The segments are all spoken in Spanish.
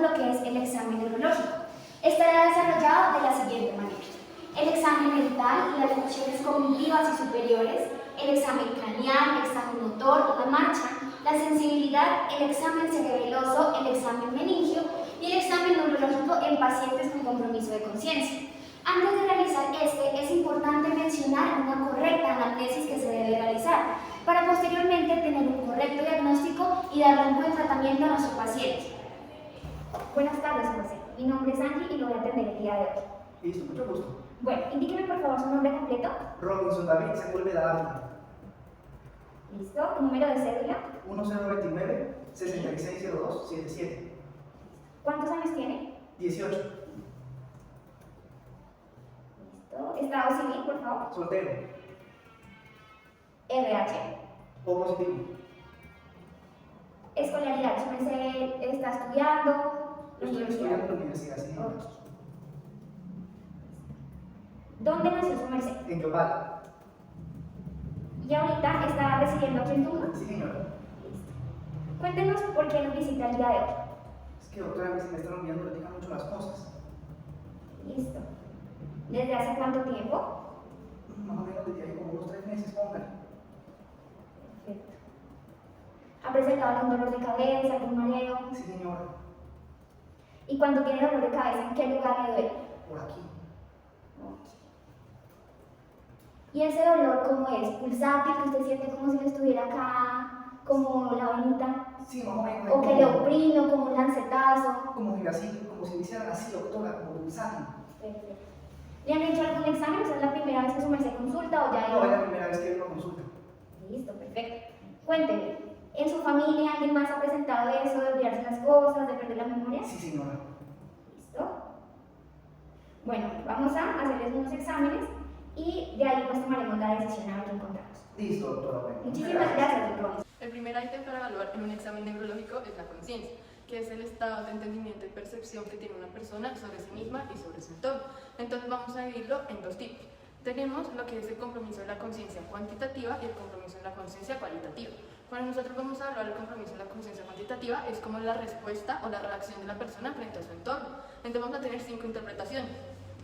veremos lo que es el examen neurológico. Estará desarrollado de la siguiente manera: el examen mental, las funciones cognitivas y superiores, el examen craneal, el examen motor, la marcha, la sensibilidad, el examen cerebeloso, el examen meningio y el examen neurológico en pacientes con compromiso de conciencia. Antes de realizar es importante mencionar una correcta anamnesis que se debe realizar para posteriormente tener un correcto diagnóstico y darle un buen tratamiento a nuestro paciente. Buenas tardes, José. Mi nombre es Angie y lo voy a atender el día de hoy. Listo, mucho gusto. Bueno, indíqueme por favor su nombre completo. Robinson David Sepúlveda Ávila. Listo. ¿Tu número de cédula? 1029-6602-77. ¿Cuántos años tiene? 18. Listo. ¿Estado civil, por favor? Soltero. RH. O positivo. Escolaridad. ¿Su merced está estudiando? Yo estoy estudiando en la universidad, sí. Ok. ¿Dónde nació su merced? En Yopal. ¿Y ahorita está residiendo aquí en Tunja? Sí, señora. Listo. Cuéntenos por qué nos visita el día de hoy. Es que, doctora, a mí se me están olvidando platicar mucho las cosas. Listo. ¿Desde hace cuánto tiempo? Más o menos desde ahí como unos 3 meses, póngale. Perfecto. ¿Ha presentado algún dolor de cabeza, algún mareo? Sí, señora. ¿Y cuando tiene dolor de cabeza, en qué lugar le duele? Por aquí. Ok. ¿Y ese dolor cómo es? ¿Pulsátil, que usted siente como si le estuviera acá, como la venita? Sí, más o menos. ¿O que le oprime, o como un lancetazo? Como si me hicieran así, doctora, como pulsátil. Perfecto. ¿Le han hecho algún examen? ¿Esa es la primera vez que su merced consulta o ya No, es la primera vez que vengo a consulta. Listo, perfecto. Cuénteme, ¿en su familia alguien más ha presentado eso de olvidarse las cosas, de perder la memoria? Sí, señora. Listo. Bueno, vamos a hacerles unos exámenes y de ahí pues tomaremos la decisión a ver qué encontramos. Listo, doctora. Bueno, Muchísimas gracias, doctor. El primer ítem para evaluar en un examen neurológico es la conciencia, que es el estado de entendimiento y percepción que tiene una persona sobre sí misma y sobre su entorno. Entonces vamos a dividirlo en dos tipos. Tenemos lo que es el compromiso de la conciencia cuantitativa y el compromiso de la conciencia cualitativa. Cuando nosotros vamos a evaluar el compromiso de la conciencia cuantitativa, es como la respuesta o la reacción de la persona frente a su entorno. Entonces vamos a tener 5 interpretaciones.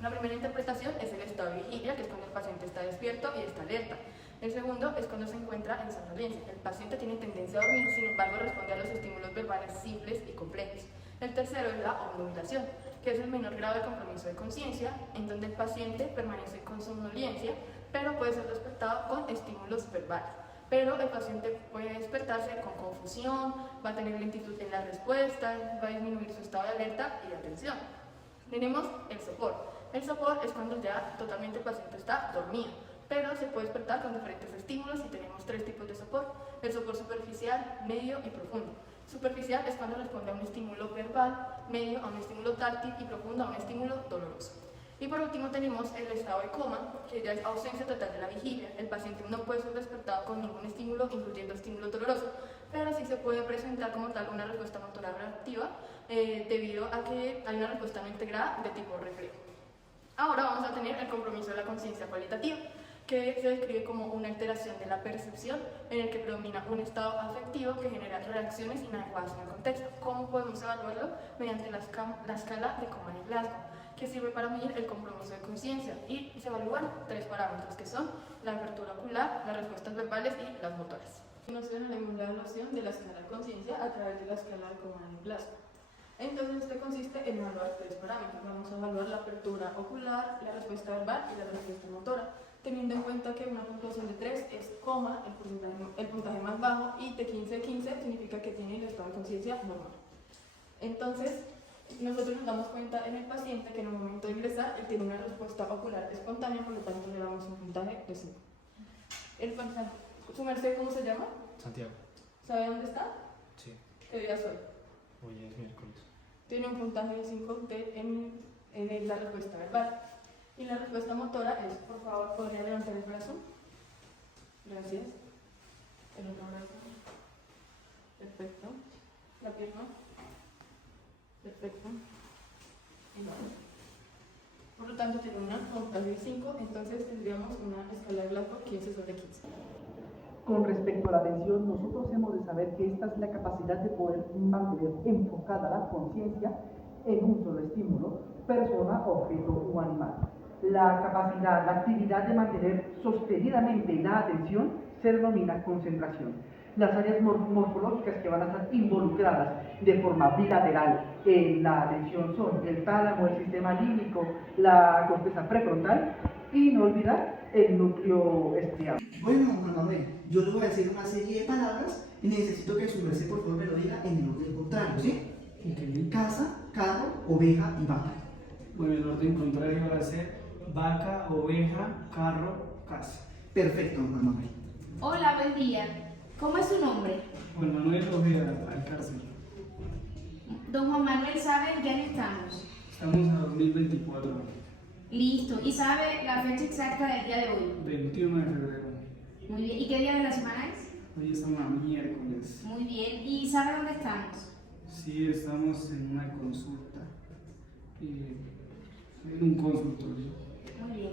La primera interpretación es el estado de vigilia, que es cuando el paciente está despierto y está alerta. El segundo es cuando se encuentra en somnolencia. El paciente tiene tendencia a dormir, sin embargo responde a los estímulos verbales simples y complejos. El tercero es la obnubilación, que es el menor grado de compromiso de conciencia, en donde el paciente permanece con somnolencia, pero puede ser despertado con estímulos verbales. Pero el paciente puede despertarse con confusión, va a tener lentitud en las respuestas, va a disminuir su estado de alerta y de atención. Tenemos el sopor. El sopor es cuando ya totalmente el paciente está dormido, pero se puede despertar con diferentes estímulos y tenemos 3 tipos de sopor: el sopor superficial, medio y profundo. Superficial es cuando responde a un estímulo verbal, medio a un estímulo táctil y profundo a un estímulo doloroso. Y por último tenemos el estado de coma, que ya es ausencia total de la vigilia. El paciente no puede ser despertado con ningún estímulo, incluyendo estímulo doloroso, pero sí se puede presentar como tal una respuesta motora reactiva debido a que hay una respuesta no integrada de tipo reflejo. Ahora vamos a tener el compromiso de la conciencia cualitativa, que se describe como una alteración de la percepción en el que predomina un estado afectivo que genera reacciones inadecuadas en el contexto. ¿Cómo podemos evaluarlo? Mediante la escala de Coman y Glasgow, que sirve para medir el compromiso de conciencia, y se evalúan 3 parámetros, que son la apertura ocular, las respuestas verbales y las motoras. Nos haremos la evaluación de la escala de conciencia a través de la escala de Coman y Glasgow. Entonces, este consiste en evaluar 3 parámetros. Vamos a evaluar la apertura ocular, la respuesta verbal y la respuesta motora, teniendo en cuenta que una puntuación de 3 es coma, el puntaje más bajo, y de 15 a 15 significa que tiene el estado de conciencia normal. Entonces, nosotros nos damos cuenta en el paciente que en el momento de ingresar él tiene una respuesta ocular espontánea, por lo tanto le damos un puntaje de 5. ¿Su merced cómo se llama? Santiago. ¿Sabe dónde está? Sí. ¿Qué día es hoy? Hoy es miércoles. Tiene un puntaje de 5 en la respuesta verbal. Y la respuesta motora es, por favor, ¿podría levantar el brazo? Gracias. El otro brazo. Perfecto. La pierna. Perfecto. Y la otra. Por lo tanto, tiene una puntaje de 5, entonces tendríamos una escala de Glasgow 15 sobre 15. Con respecto a la atención, nosotros hemos de saber que esta es la capacidad de poder mantener enfocada la conciencia en un solo estímulo, persona, objeto o animal. La capacidad, la actividad de mantener sostenidamente la atención se denomina concentración. Las áreas morfológicas que van a estar involucradas de forma bilateral en la atención son el tálamo, el sistema límbico, la corteza prefrontal y no olvidar el núcleo estriado. Bueno, Juan Manuel, yo le voy a decir una serie de palabras y necesito que su merced por favor me lo diga en el orden contrario, ¿sí? Ok. Casa, carro, oveja y vaca. Bueno, el orden contrario va a ser vaca, oveja, carro, casa. Perfecto, Juan Manuel. Hola, buen día. ¿Cómo es su nombre? Juan Manuel Ojeda, Alcárcel. Don Juan Manuel, ¿sabe en qué año estamos? Estamos a 2024, Listo. ¿Y sabe la fecha exacta del día de hoy? 21 de febrero. Muy bien. ¿Y qué día de la semana es? Hoy estamos a miércoles. Muy bien. ¿Y sabe dónde estamos? Sí, estamos en una consulta. En un consultorio. Muy bien.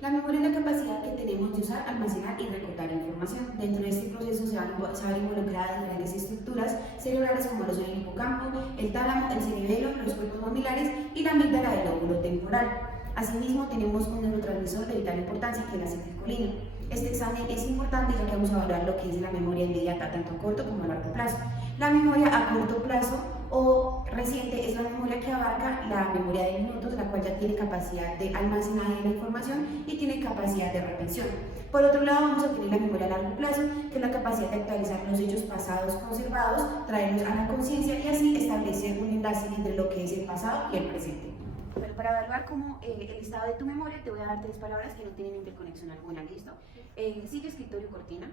La memoria es la capacidad que tenemos de usar, almacenar y recordar información. Dentro de este proceso se van a involucrar diferentes estructuras cerebrales como lo son el hipocampo, el tálamo, el cerebelo, los cuerpos mamilares y la amígdala del lóbulo temporal. Asimismo, tenemos un neurotransmisor de vital importancia que es la acetilcolina. Este examen es importante ya que vamos a evaluar lo que es la memoria inmediata, tanto a corto como a largo plazo. La memoria a corto plazo o reciente es la memoria que abarca la memoria de minutos, la cual ya tiene capacidad de almacenaje de la información y tiene capacidad de retención. Por otro lado, vamos a tener la memoria a largo plazo, que es la capacidad de actualizar los hechos pasados conservados, traerlos a la conciencia y así establecer un enlace entre lo que es el pasado y el presente. Bueno, para evaluar cómo el estado de tu memoria, te voy a dar 3 palabras que no tienen interconexión alguna, ¿listo? Silla, escritorio, cortina.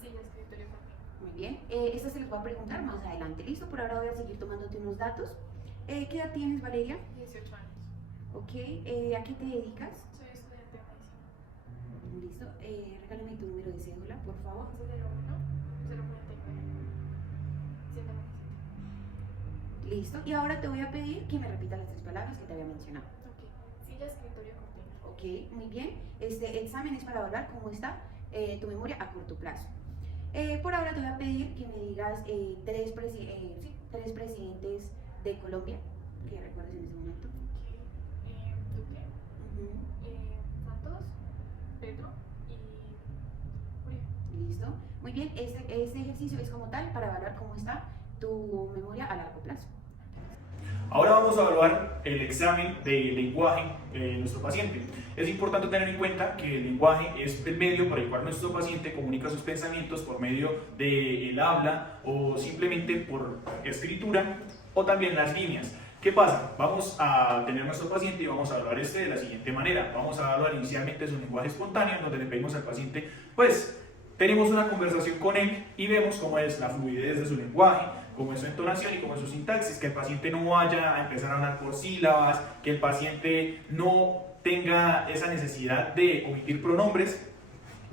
Silla, escritorio, cortina. Muy bien, esta se les va a preguntar más adelante, ¿listo? Por ahora voy a seguir tomándote unos datos. ¿Qué edad tienes, Valeria? 18 años. Ok, ¿a qué te dedicas? Soy estudiante de medicina. Listo, regálame tu número de cédula, por favor. 1101 049 797. Listo, y ahora te voy a pedir que me repitas las 3 palabras que te había mencionado. Ok. Silla, escritorio, cortina. Ok, muy bien. Este examen es para evaluar cómo está tu memoria a corto plazo. Por ahora te voy a pedir que me digas 3 presidentes de Colombia que recuerdes en ese momento. Duque, Santos, Petro y Uribe. Listo. Muy bien, este ejercicio es como tal para evaluar cómo está tu memoria a largo plazo. Ahora vamos a evaluar el examen de lenguaje de nuestro paciente. Es importante tener en cuenta que el lenguaje es el medio por el cual nuestro paciente comunica sus pensamientos por medio del habla o simplemente por escritura o también las líneas. ¿Qué pasa? Vamos a tener nuestro paciente y vamos a evaluar de la siguiente manera. Vamos a evaluar inicialmente su lenguaje espontáneo, donde le pedimos al paciente, pues, tenemos una conversación con él y vemos cómo es la fluidez de su lenguaje, cómo es su entonación y cómo es su sintaxis, que el paciente no vaya a empezar a hablar por sílabas, que el paciente no tenga esa necesidad de omitir pronombres,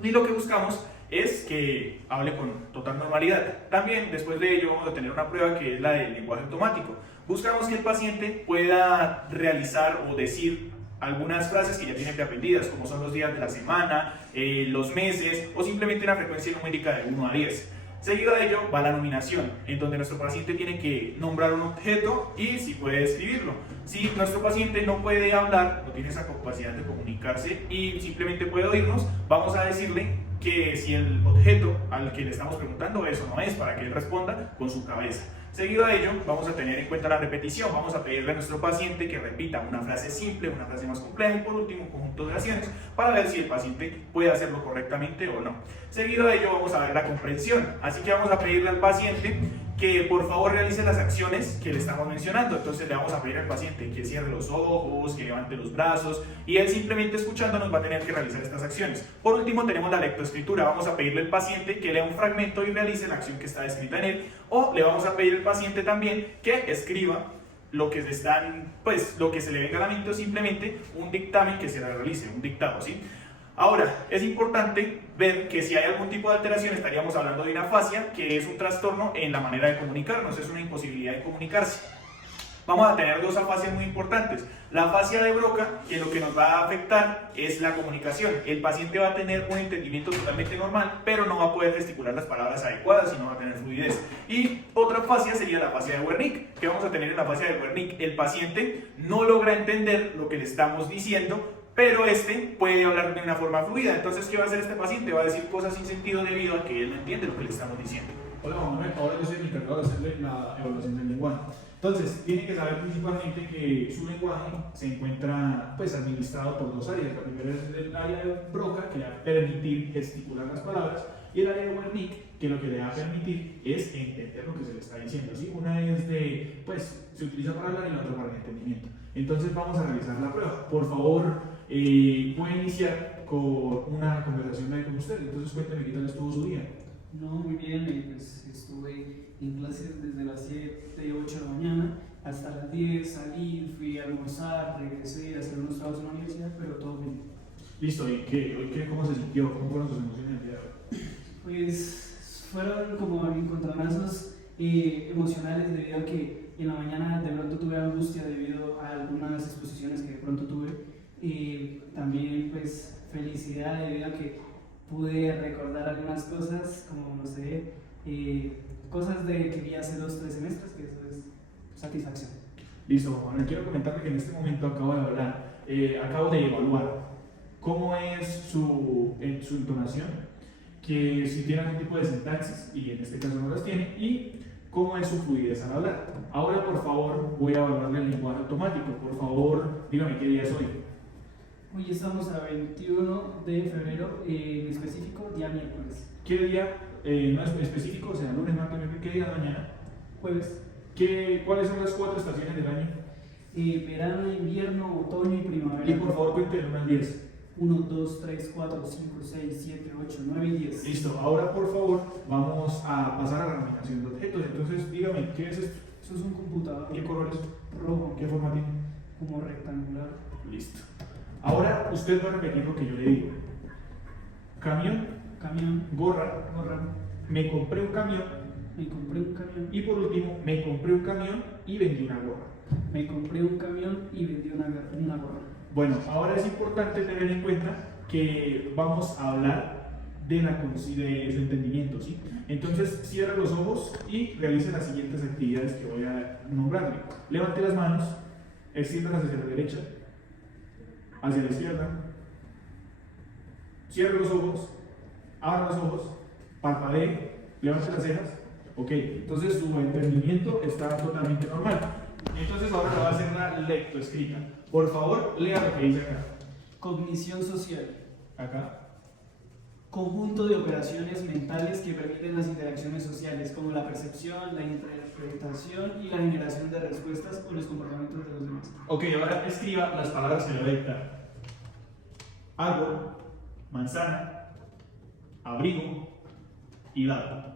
y lo que buscamos es que hable con total normalidad. También después de ello vamos a tener una prueba que es la del lenguaje automático. Buscamos que el paciente pueda realizar o decir algunas frases que ya tiene preaprendidas, como son los días de la semana, los meses o simplemente una frecuencia numérica de 1 a 10. Seguido de ello va la nominación, en donde nuestro paciente tiene que nombrar un objeto y si puede describirlo. Si nuestro paciente no puede hablar, no tiene esa capacidad de comunicarse y simplemente puede oírnos, vamos a decirle que si el objeto al que le estamos preguntando eso no es, para que él responda con su cabeza. Seguido de ello, vamos a tener en cuenta la repetición. Vamos a pedirle a nuestro paciente que repita una frase simple, una frase más compleja y por último un conjunto de oraciones para ver si el paciente puede hacerlo correctamente o no. Seguido de ello, vamos a ver la comprensión. Así que vamos a pedirle al paciente que por favor realice las acciones que le estamos mencionando. Entonces le vamos a pedir al paciente que cierre los ojos, que levante los brazos y él simplemente escuchándonos va a tener que realizar estas acciones. Por último tenemos la lectoescritura. Vamos a pedirle al paciente que lea un fragmento y realice la acción que está descrita en él, o le vamos a pedir al paciente también que escriba lo que lo que se le venga a la mente o simplemente un dictamen que se le realice, un dictado, ¿sí? Ahora, es importante ver que si hay algún tipo de alteración estaríamos hablando de una afasia, que es un trastorno en la manera de comunicarnos, es una imposibilidad de comunicarse. vamos a tener dos afasias muy importantes. La afasia de Broca, que lo que nos va a afectar es la comunicación. El paciente va a tener un entendimiento totalmente normal, pero no va a poder gesticular las palabras adecuadas y no va a tener fluidez. Y otra afasia sería la afasia de Wernicke. ¿Qué vamos a tener en la afasia de Wernicke? El paciente no logra entender lo que le estamos diciendo, pero puede hablar de una forma fluida. Entonces, ¿qué va a hacer este paciente? Va a decir cosas sin sentido debido a que él no entiende lo que le estamos diciendo. Hola, Manuel. Ahora yo soy el encargado de hacerle la evaluación del lenguaje. Entonces, tiene que saber principalmente que su lenguaje se encuentra pues, administrado por dos áreas. La primera es el área de Broca, que le va a permitir gesticular las palabras, y el área de Wernicke, que lo que le va a permitir es entender lo que se le está diciendo. ¿Sí? Una es de, pues, se utiliza para hablar y la otra para el entendimiento. Entonces, vamos a realizar la prueba. Por favor, puede iniciar con una conversación ahí con usted. Entonces, cuénteme qué tal estuvo su día. No, muy bien, pues estuve en clases desde las 7, 8 de la mañana hasta las 10, salí, fui a almorzar, regresé a hacer unos trabajos en la universidad, pero todo bien. Listo, ¿y cómo se sintió? ¿Cómo fueron sus emociones el día de hoy? Pues fueron como encontronazos emocionales debido a que en la mañana de pronto tuve angustia debido a algunas exposiciones que de pronto tuve y también pues felicidad debido a que pude recordar algunas cosas, como no sé, cosas de que vi hace 2 o 3 semestres, que eso es satisfacción. Listo, Juan. Quiero comentarle que en este momento acabo de evaluar cómo es su entonación, que si tiene algún tipo de sintaxis, y en este caso no las tiene, y cómo es su fluidez al hablar. Ahora, por favor, voy a evaluarle el lenguaje automático. Por favor, dígame qué día es hoy. Hoy estamos a 21 de febrero, en específico, día miércoles. ¿Qué día, no es específico, o sea, lunes, martes, miércoles, qué día de mañana? Jueves. ¿Cuáles son las 4 estaciones del año? Verano, invierno, otoño y primavera. Y por favor, cuente del 1 al 10. 1, 2, 3, 4, 5, 6, 7, 8, 9 y 10. Listo, ahora por favor vamos a pasar a la nominación de objetos. Entonces, dígame, ¿qué es esto? Eso es un computador. ¿Qué color es? Rojo. ¿Qué forma tiene? Como rectangular. Listo. Ahora usted va a repetir lo que yo le digo. Camión, gorra, me compré un camión, y por último, me compré un camión y vendí una gorra. Me compré un camión y vendí una gorra. Bueno, ahora es importante tener en cuenta que vamos a hablar de su entendimiento, ¿sí? Entonces, cierre los ojos y realice las siguientes actividades que voy a nombrarle. Levante las manos, extiéndalas hacia la derecha, hacia la izquierda, cierre los ojos, abra los ojos, parpadee, levante las cejas. Ok, entonces su entendimiento está totalmente normal. Entonces ahora le va a hacer una lectoescrita. Por favor, lea lo que dice acá. Cognición social. Acá. Conjunto de operaciones mentales que permiten las interacciones sociales, como la percepción, la interpretación y la generación de respuestas o los comportamientos de los demás. Ok, ahora escriba las palabras que le voy a dictar. Árbol, manzana, abrigo y dado.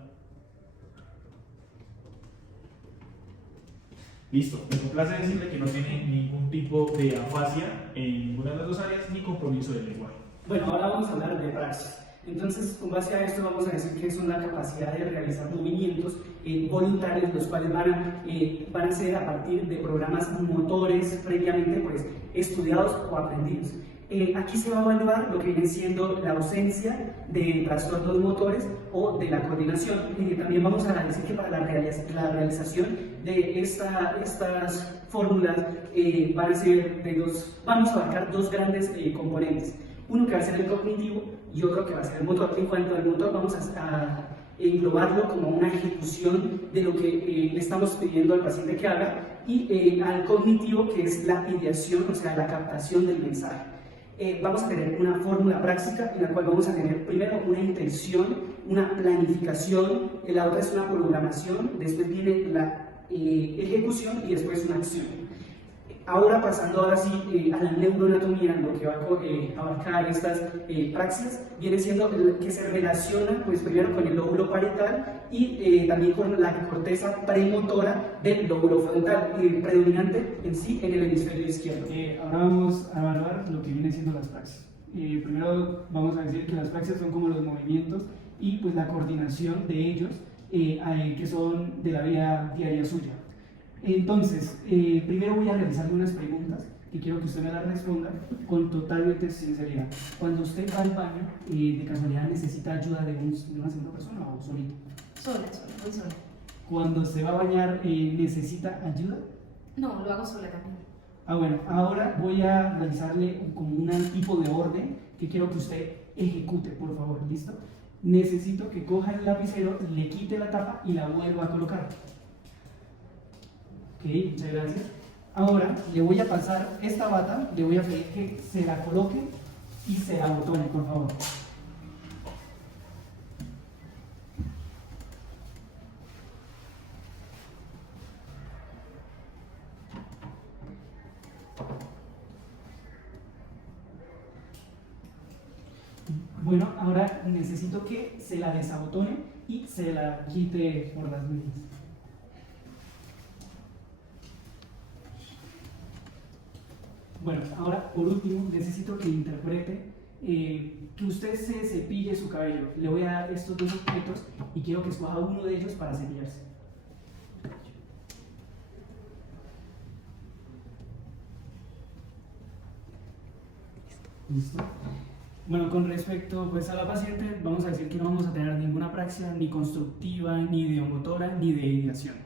Listo, me complace decirle que no tiene ningún tipo de afasia en ninguna de las dos áreas ni compromiso del lenguaje. Bueno, ahora vamos a hablar de praxis. Entonces, con base a esto vamos a decir que es una capacidad de realizar movimientos voluntarios, los cuales van a ser a partir de programas motores previamente pues, estudiados o aprendidos. Aquí se va a evaluar lo que viene siendo la ausencia de trastornos motores o de la coordinación. También vamos a decir que para la realización de estas fórmulas vamos a abarcar 2 grandes componentes. Uno que va a ser el cognitivo y otro que va a ser el motor. En cuanto al motor, vamos a englobarlo como una ejecución de lo que le estamos pidiendo al paciente que haga, y al cognitivo, que es la ideación, o sea, la captación del mensaje. Vamos a tener una fórmula práctica en la cual vamos a tener primero una intención, una planificación, la otra es una programación, después viene la ejecución y después una acción. Ahora pasando sí a la neuroanatomía, lo que va a abarcar estas praxias, viene siendo que se relaciona pues, primero con el lóbulo parietal y también con la corteza premotora del lóbulo frontal, predominante en sí en el hemisferio izquierdo. Ahora vamos a evaluar lo que vienen siendo las praxias. Primero vamos a decir que las praxias son como los movimientos y pues la coordinación de ellos que son de la vida diaria suya. Entonces, primero voy a realizarle unas preguntas que quiero que usted me las responda con totalmente sinceridad. Cuando usted va al baño, de casualidad necesita ayuda de una segunda persona o solito. Voy sola. Cuando se va a bañar, necesita ayuda. No, lo hago sola también. Ah, bueno, ahora voy a realizarle como un tipo de orden que quiero que usted ejecute, por favor, ¿listo? Necesito que coja el lapicero, le quite la tapa y la vuelva a colocar. Ok, muchas gracias. Ahora le voy a pasar esta bata, le voy a pedir que se la coloque y se la abotone, por favor. Bueno, ahora necesito que se la desabotone y se la quite por las medias. Bueno, ahora por último necesito que interprete que usted se cepille su cabello. Le voy a dar estos dos objetos y quiero que escoja uno de ellos para cepillarse. ¿Listo? Bueno, con respecto pues, a la paciente, vamos a decir que no vamos a tener ninguna praxia ni constructiva, ni ideomotora, ni de ideación.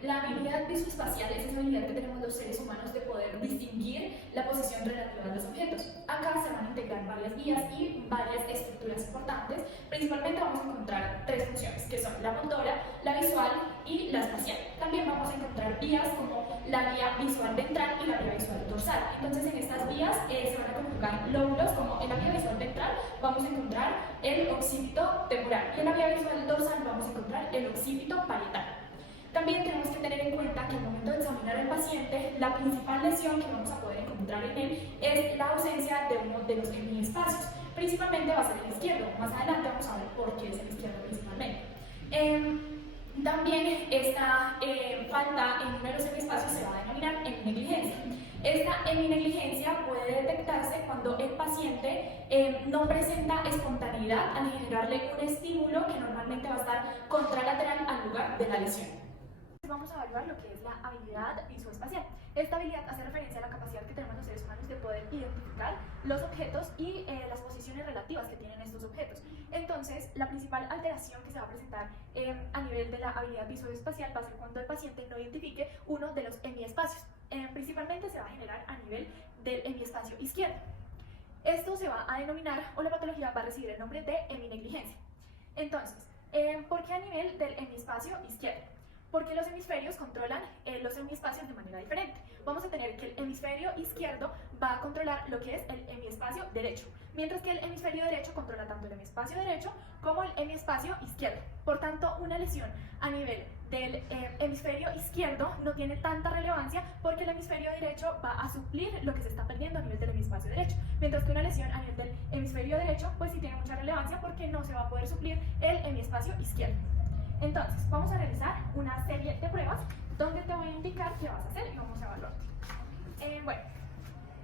La habilidad visoespacial es esa habilidad que tenemos los seres humanos de poder distinguir la posición relativa de los objetos. Acá se van a integrar varias vías y varias estructuras importantes. Principalmente vamos a encontrar tres funciones, que son la motora, la visual y la espacial. También vamos a encontrar vías como la vía visual ventral y la vía visual dorsal. Entonces en estas vías se van a conjugar lóbulos, como en la vía visual ventral vamos a encontrar el occipito temporal y en la vía visual dorsal vamos a encontrar el occipito parietal. También tenemos que tener en cuenta que al momento de examinar al paciente, la principal lesión que vamos a poder encontrar en él es la ausencia de uno de los hemiespacios. Principalmente va a ser el izquierdo. Más adelante vamos a ver por qué es el izquierdo principalmente. También esta falta en uno de los hemiespacios se va a denominar heminegligencia. Esta heminegligencia puede detectarse cuando el paciente no presenta espontaneidad al generarle un estímulo que normalmente va a estar contralateral al lugar de la lesión. Vamos a evaluar lo que es la habilidad visoespacial. Esta habilidad hace referencia a la capacidad que tenemos los seres humanos de poder identificar los objetos y las posiciones relativas que tienen estos objetos. Entonces, la principal alteración que se va a presentar a nivel de la habilidad visoespacial va a ser cuando el paciente no identifique uno de los hemiespacios. Principalmente se va a generar a nivel del hemiespacio izquierdo. Esto se va a denominar, o la patología va a recibir el nombre de heminegligencia. Entonces, ¿por qué a nivel del hemiespacio izquierdo? Porque los hemisferios controlan los hemiespacios de manera diferente. Vamos a tener que el hemisferio izquierdo va a controlar lo que es el hemiespacio derecho, mientras que el hemisferio derecho controla tanto el hemiespacio derecho como el hemiespacio izquierdo. Por tanto, una lesión a nivel del hemisferio izquierdo no tiene tanta relevancia porque el hemisferio derecho va a suplir lo que se está perdiendo a nivel del hemiespacio derecho, mientras que una lesión a nivel del hemisferio derecho pues sí tiene mucha relevancia porque no se va a poder suplir el hemiespacio izquierdo. Entonces, vamos a realizar una serie de pruebas donde te voy a indicar qué vas a hacer y vamos a evaluarte. Bueno,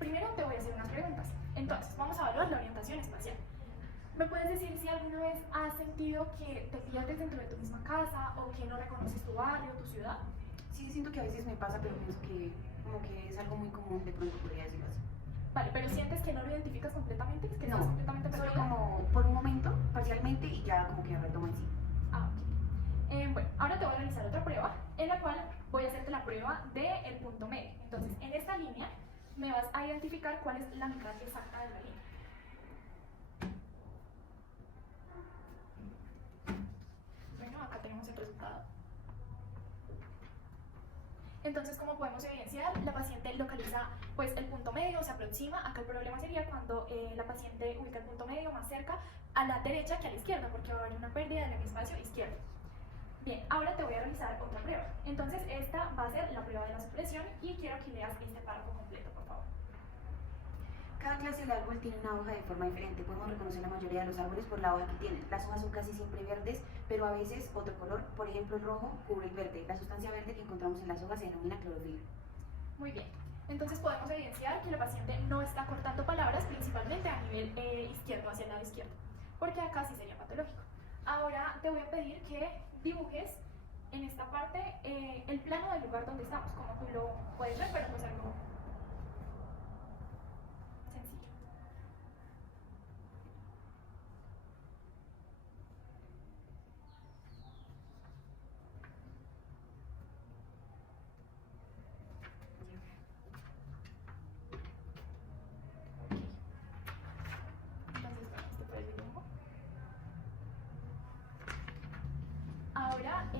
primero te voy a hacer unas preguntas. Entonces, vamos a evaluar la orientación espacial. ¿Me puedes decir si alguna vez has sentido que te pierdes dentro de tu misma casa o que no reconoces tu barrio, tu ciudad? Sí, siento que a veces me pasa, pero pienso que como que es algo muy común, de pronto podría decirlo así. Vale, pero ¿sientes que no lo identificas completamente? ¿Que no, estás completamente perdida? solo como por un momento, parcialmente, y ya como que retomo en sí. Ah, ok. Bueno, ahora te voy a realizar otra prueba en la cual voy a hacerte la prueba del punto medio. Entonces, en esta línea me vas a identificar cuál es la mitad exacta de la línea. Bueno, acá tenemos el resultado. Entonces, como podemos evidenciar, la paciente localiza pues el punto medio, se aproxima. Acá el problema sería cuando la paciente ubica el punto medio más cerca a la derecha que a la izquierda, porque va a haber una pérdida del hemispacio izquierdo. Bien, ahora te voy a realizar otra prueba. Entonces, esta va a ser la prueba de la supresión y quiero que leas este párrafo completo, por favor. Cada clase de árbol tiene una hoja de forma diferente. Podemos reconocer la mayoría de los árboles por la hoja que tienen. Las hojas son casi siempre verdes, pero a veces otro color, por ejemplo el rojo, cubre el verde. La sustancia verde que encontramos en las hojas se denomina clorofila. Muy bien. Entonces podemos evidenciar que la paciente no está cortando palabras, principalmente a nivel izquierdo, hacia el lado izquierdo, porque acá sí sería patológico. Ahora te voy a pedir que dibujes en esta parte el plano del lugar donde estamos, como tú lo puedes ver, pero pues algo sencillo. Entonces, bueno, este fue el dibujo. Ahora te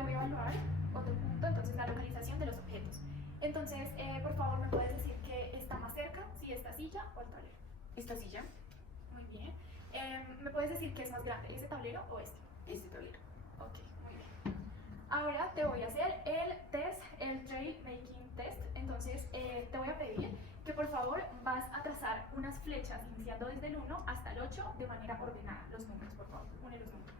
voy a evaluar otro punto, entonces la localización de los objetos. Entonces, por favor, ¿me puedes decir qué está más cerca? Si esta silla o el tablero. Esta silla, Muy bien. ¿Me puedes decir qué es más grande, ese tablero o este? este tablero. Ok, muy bien. Ahora te voy a hacer el test, el trail making test. Entonces, te voy a pedir que por favor vas a trazar unas flechas iniciando desde el 1 hasta el 8 de manera ordenada. Los números, por favor. Une los números.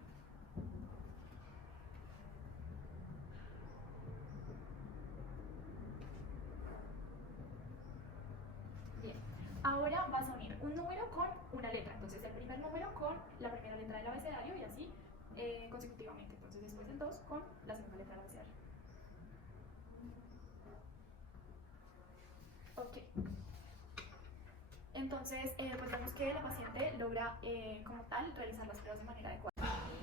Bien. Ahora vas a unir un número con una letra. Entonces, el primer número con la primera letra del abecedario y así consecutivamente. Entonces, después el 2 con la segunda letra del abecedario. Ok. Entonces, pues vemos que la paciente logra como tal realizar las pruebas de manera adecuada.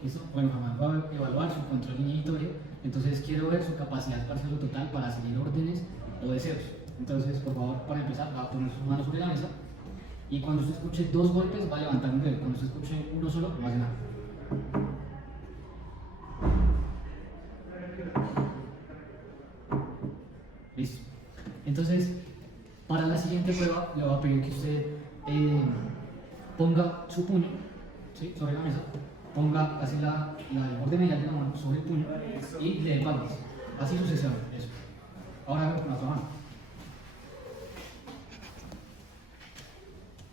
Listo, bueno, jamás va a evaluar su control inhibitorio, entonces quiero ver su capacidad parcial o total para seguir órdenes o deseos. Entonces, por favor, para empezar, va a poner sus manos sobre la mesa y cuando usted escuche 2 golpes va a levantar un dedo, cuando usted escuche uno solo no hace nada. Listo. Entonces, para la siguiente prueba le voy a pedir que usted ponga su puño, ¿sí?, sobre la mesa, ponga así el borde medial de la mano sobre el puño y le dé palmas, así sucesivamente. Eso. Ahora con la otra mano.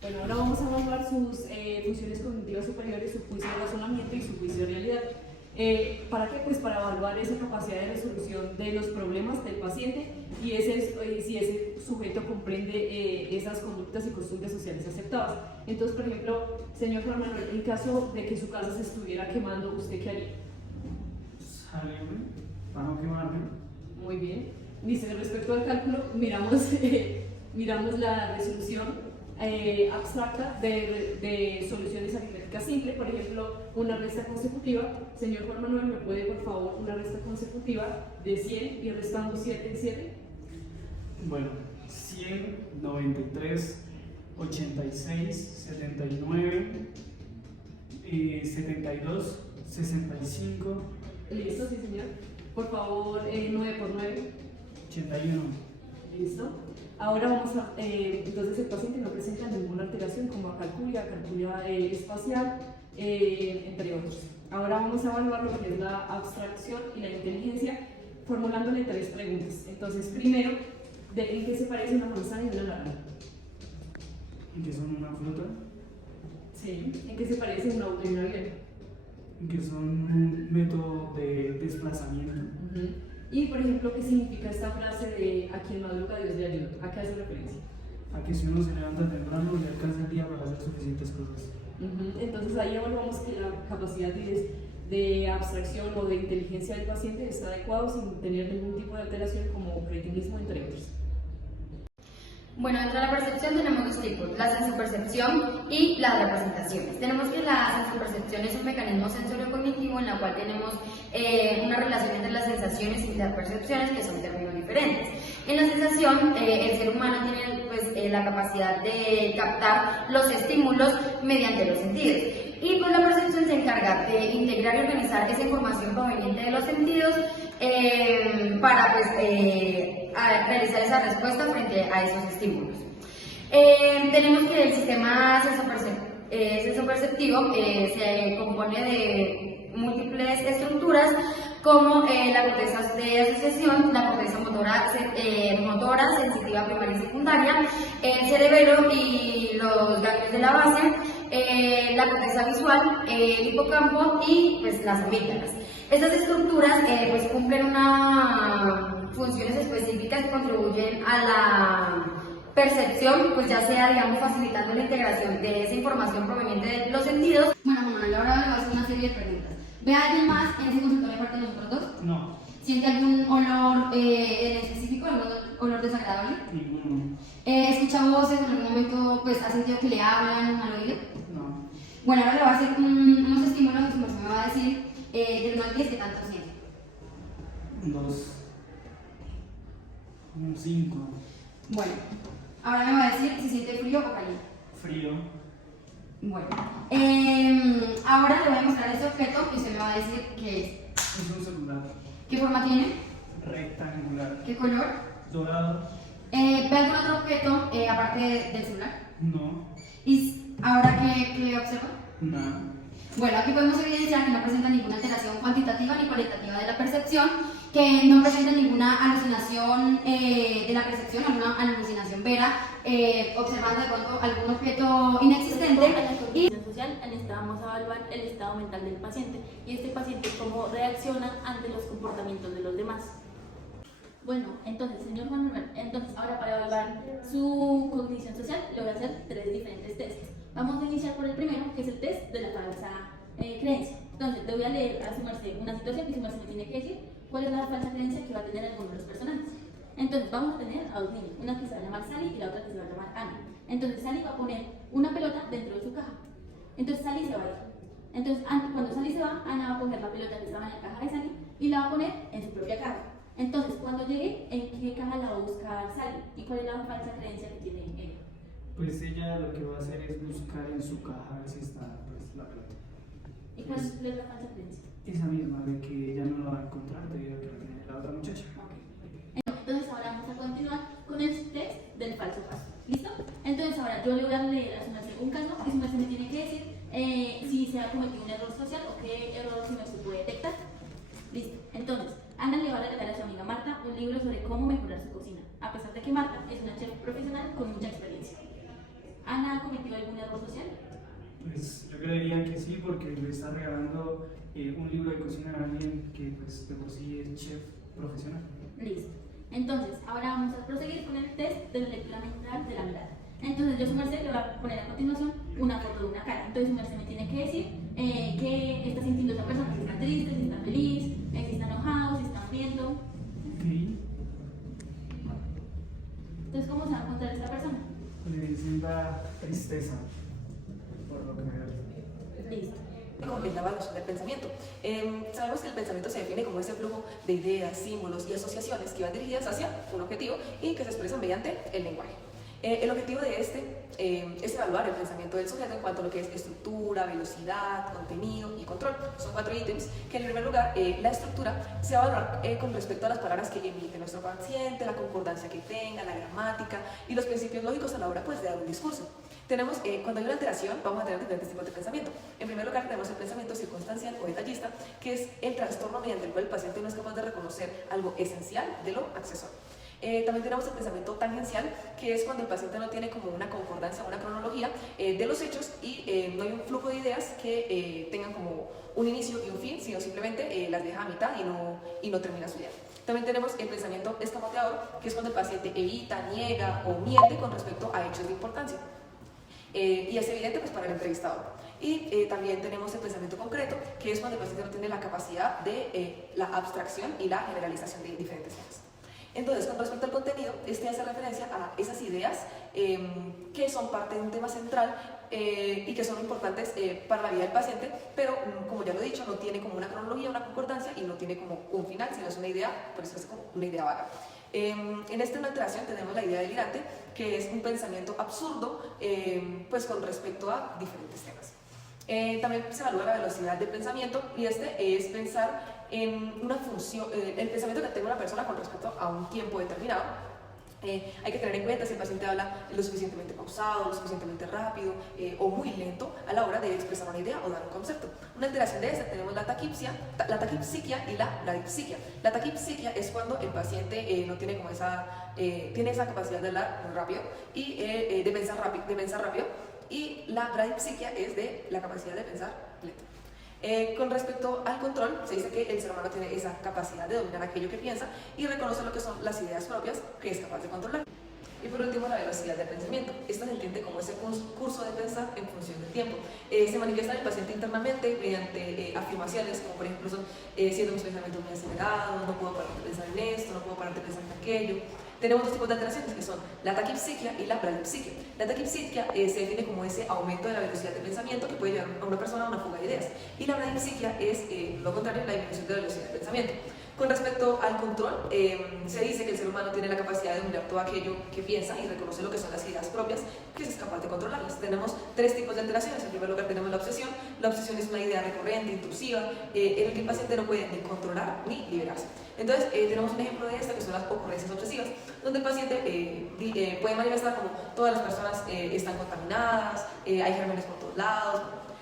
Bueno, ahora vamos a evaluar sus funciones cognitivas superiores, su juicio de razonamiento y su juicio de realidad. ¿Para qué? Pues para evaluar esa capacidad de resolución de los problemas del paciente y si ese sujeto comprende esas conductas y costumbres sociales aceptadas. Entonces, por ejemplo, señor Juan Manuel, en caso de que su casa se estuviera quemando, ¿usted qué haría? Salirme para no quemarme. Muy bien. Dice, respecto al cálculo, miramos la resolución abstracta de soluciones aritméticas simples, por ejemplo, una resta consecutiva. Señor Juan Manuel, ¿me puede por favor una resta consecutiva de 100 y restando 7 en 7? Bueno, 100, 93, 86, 79, 72, 65. Listo, sí señor. Por favor, 9 por 9. 81. Listo. Ahora vamos a, entonces el paciente no presenta ninguna alteración como acalculia espacial, entre otros. Ahora vamos a evaluar lo que es la abstracción y la inteligencia, formulándole 3 preguntas. Entonces, primero, ¿en qué se parece una manzana y una naranja? ¿En qué son una fruta? Sí. ¿En qué se parece una auto y un avión? ¿En qué son un método de desplazamiento? Y, por ejemplo, ¿qué significa esta frase de a quien madruga Dios le ayuda? ¿A qué hace referencia? A que si uno se levanta temprano le alcanza el día para hacer suficientes cosas. Entonces ahí evaluamos que la capacidad de abstracción o de inteligencia del paciente está adecuado sin tener ningún tipo de alteración como cretinismo, entre otros. Bueno, dentro de la percepción tenemos 2 tipos, la sensopercepción y las representaciones. Tenemos que la sensopercepción es un mecanismo sensorio-cognitivo en la cual tenemos una relación entre las sensaciones y las percepciones, que son términos diferentes. En la sensación, el ser humano tiene pues, la capacidad de captar los estímulos mediante los sentidos. Y pues la percepción se encarga de integrar y organizar esa información proveniente de los sentidos para pues, realizar esa respuesta frente a esos estímulos. Tenemos que el sistema sensoperceptivo se compone de múltiples estructuras como la corteza de asociación, la corteza motora sensitiva primaria y secundaria, el cerebelo y los ganglios de la base, la corteza visual, el hipocampo y pues, las amígdalas. Estas estructuras pues, cumplen unas funciones específicas que contribuyen a la percepción, pues ya sea, digamos, facilitando la integración de esa información proveniente de los sentidos. Bueno, Manuel, ahora le voy a hacer una serie de preguntas. ¿Ve a alguien más en ese consultorio aparte de nosotros dos? No, ¿Siente algún olor en específico, algún olor desagradable? ninguno. ¿Escucha voces en algún momento, pues ha sentido que le hablan al oído? No. Bueno, ahora le voy a hacer unos estímulos y su merced me va a decir del 1 al 10 qué tanto siente. 2. 5. Bueno, ahora me va a decir si siente frío o caliente. Frío. Bueno, ahora le voy a mostrar este objeto y usted me va a decir qué es. Es un celular. ¿Qué forma tiene? Rectangular. ¿Qué color? Dorado. ¿Ve algún otro objeto aparte del celular? No. ¿Y ahora qué observa? Nada. Bueno, aquí podemos evidenciar que no presenta ninguna alteración cuantitativa ni cualitativa de la percepción, que no presenta ninguna alucinación de la percepción, alguna alucinación vera, observando de pronto algún objeto inexistente. En la cognición social, en esta vamos a evaluar el estado mental del paciente y este paciente cómo reacciona ante los comportamientos de los demás. Bueno, entonces, señor Juan Manuel, ahora para evaluar su cognición social le voy a hacer 3 diferentes tests. Vamos a iniciar por el primero, que es el test de la falsa creencia. Entonces, le voy a leer a su merced una situación y su merced me tiene que decir cuál es la falsa creencia que va a tener alguno de los personajes. Entonces, vamos a tener a 2 niños, una que se va a llamar Sally y la otra que se va a llamar Ana. Entonces, Sally va a poner una pelota dentro de su caja. Entonces, Sally se va a ir. Entonces, cuando Sally se va, Ana va a coger la pelota que estaba en la caja de Sally y la va a poner en su propia caja. Entonces, cuando llegue, ¿en qué caja la va a buscar Sally? ¿Y cuál es la falsa creencia que tiene ella? Pues ella lo que va a hacer es buscar en su caja a ver si está pues, la pelota. ¿Y cuál es la falsa creencia? Esa misma, de que ella no la va a encontrar debido a que la tiene la otra muchacha. Entonces ahora vamos a continuar con el test del falso caso. ¿Listo? Entonces ahora yo le voy a leer a su merced un caso y su merced me tiene que decir si se ha cometido un error social o qué error su merced puede detectar. Listo. Entonces, Ana le va a regalar a su amiga Marta un libro sobre cómo mejorar su cocina, a pesar de que Marta es una chef profesional con mucha experiencia. ¿Ana ha cometido algún error social? Pues yo creería que sí, porque le está regalando un libro de cocina a alguien que pues de por sí es chef profesional. Listo. Entonces, ahora vamos a proseguir con el test de la lectura mental de la mirada. Entonces, yo su merced le voy a poner a continuación una foto de una cara. Entonces, su merced me tiene que decir qué está sintiendo esa persona, si está triste, si está feliz, si está enojado, si está riendo. Ok. Entonces, ¿cómo se va a encontrar esta persona? Le da tristeza, por lo que me da. Listo. Es la evaluación del pensamiento. Sabemos que el pensamiento se define como ese flujo de ideas, símbolos y asociaciones que van dirigidas hacia un objetivo y que se expresan mediante el lenguaje. El objetivo de este es evaluar el pensamiento del sujeto en cuanto a lo que es estructura, velocidad, contenido y control. Son 4 ítems que en primer lugar la estructura se va a evaluar con respecto a las palabras que emite nuestro paciente, la concordancia que tenga, la gramática y los principios lógicos a la hora pues, de dar un discurso. Tenemos, cuando hay una alteración, vamos a tener diferentes tipos de pensamiento. En primer lugar, tenemos el pensamiento circunstancial o detallista, que es el trastorno mediante el cual el paciente no es capaz de reconocer algo esencial de lo accesorio. También tenemos el pensamiento tangencial, que es cuando el paciente no tiene como una concordancia, una cronología de los hechos y no hay un flujo de ideas que tengan como un inicio y un fin, sino simplemente las deja a mitad y no termina su idea. También tenemos el pensamiento escamoteador, que es cuando el paciente evita, niega o miente con respecto a hechos de importancia. Y es evidente pues, para el entrevistador. Y también tenemos el pensamiento concreto, que es cuando el paciente no tiene la capacidad de la abstracción y la generalización de diferentes temas. Entonces, con respecto al contenido, este hace referencia a esas ideas que son parte de un tema central y que son importantes para la vida del paciente, pero como ya lo he dicho, no tiene como una cronología, una concordancia y no tiene como un final, sino es una idea, por eso es como una idea vaga. En esta alteración tenemos la idea delirante, que es un pensamiento absurdo pues con respecto a diferentes temas. También se evalúa la velocidad del pensamiento y este es pensar en una función, el pensamiento que tenga una persona con respecto a un tiempo determinado. Hay que tener en cuenta si el paciente habla lo suficientemente pausado, lo suficientemente rápido o muy lento a la hora de expresar una idea o dar un concepto. Una alteración de esta tenemos la taquipsia y la bradipsiquia. La taquipsiquia es cuando el paciente no tiene como tiene esa capacidad de hablar muy rápido y de pensar rápido, y la bradipsiquia es de la capacidad de pensar lento. Con respecto al control, se dice que el ser humano tiene esa capacidad de dominar aquello que piensa y reconocer lo que son las ideas propias que es capaz de controlar. Y por por último, la velocidad del pensamiento. Esta se entiende como ese curso de pensar en función del tiempo. Se manifiesta en el paciente internamente mediante afirmaciones, como por ejemplo son siendo mis pensamientos muy acelerados, no puedo parar de pensar en esto, no puedo parar de pensar en aquello. Tenemos dos tipos de alteraciones que son la taquipsiquia y la bradipsiquia. La taquipsiquia se define como ese aumento de la velocidad de pensamiento que puede llevar a una persona a una fuga de ideas. Y la bradipsiquia es lo contrario, la disminución de la velocidad de pensamiento. Con respecto al control, se dice que el ser humano tiene la capacidad de dominar todo aquello que piensa y reconoce lo que son las ideas propias, que es capaz de controlarlas. Tenemos tres tipos de alteraciones. En primer lugar tenemos la obsesión. La obsesión es una idea recurrente, intrusiva, en la que el paciente no puede ni controlar ni liberarse. Entonces, tenemos un ejemplo de esta que son las ocurrencias obsesivas, donde el paciente puede manifestar como todas las personas están contaminadas, hay gérmenes por todos lados.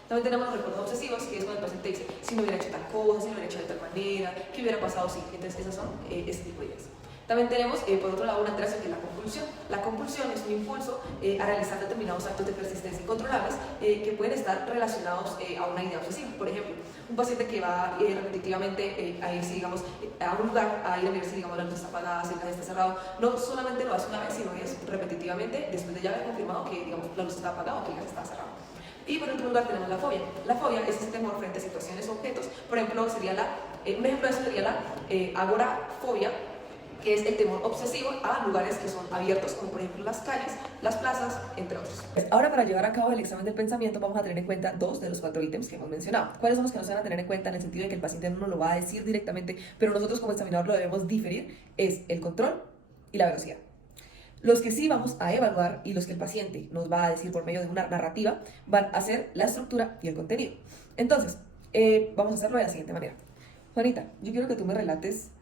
También tenemos los recuerdos obsesivos, que es cuando el paciente dice si no hubiera hecho tal cosa, si no hubiera hecho de tal manera, qué hubiera pasado si. Entonces, esas son ese tipo de ideas. También tenemos, por otro lado, una alteración que es la compulsión. La compulsión es un impulso a realizar determinados actos de persistencia incontrolables que pueden estar relacionados a una idea obsesiva. Por ejemplo, un paciente que va repetitivamente a irse, digamos, a un lugar, a ir a mirarse, digamos, la luz está apagada, si el gas está cerrado, no solamente lo hace una vez, sino es repetitivamente después de ya haber confirmado que, digamos, la luz está apagada o que el gas está cerrado. Y por último lugar tenemos la fobia. La fobia es ese temor frente a situaciones o objetos. Por ejemplo, sería un ejemplo de eso sería la agorafobia, que es el temor obsesivo a lugares que son abiertos, como por ejemplo las calles, las plazas, entre otros. Ahora, para llevar a cabo el examen del pensamiento, vamos a tener en cuenta dos de los 4 ítems que hemos mencionado. ¿Cuáles son los que no se van a tener en cuenta en el sentido de que el paciente no nos lo va a decir directamente, pero nosotros como examinador lo debemos diferir? Es el control y la velocidad. Los que sí vamos a evaluar y los que el paciente nos va a decir por medio de una narrativa van a ser la estructura y el contenido. Entonces, vamos a hacerlo de la siguiente manera. Juanita, yo quiero que tú me relates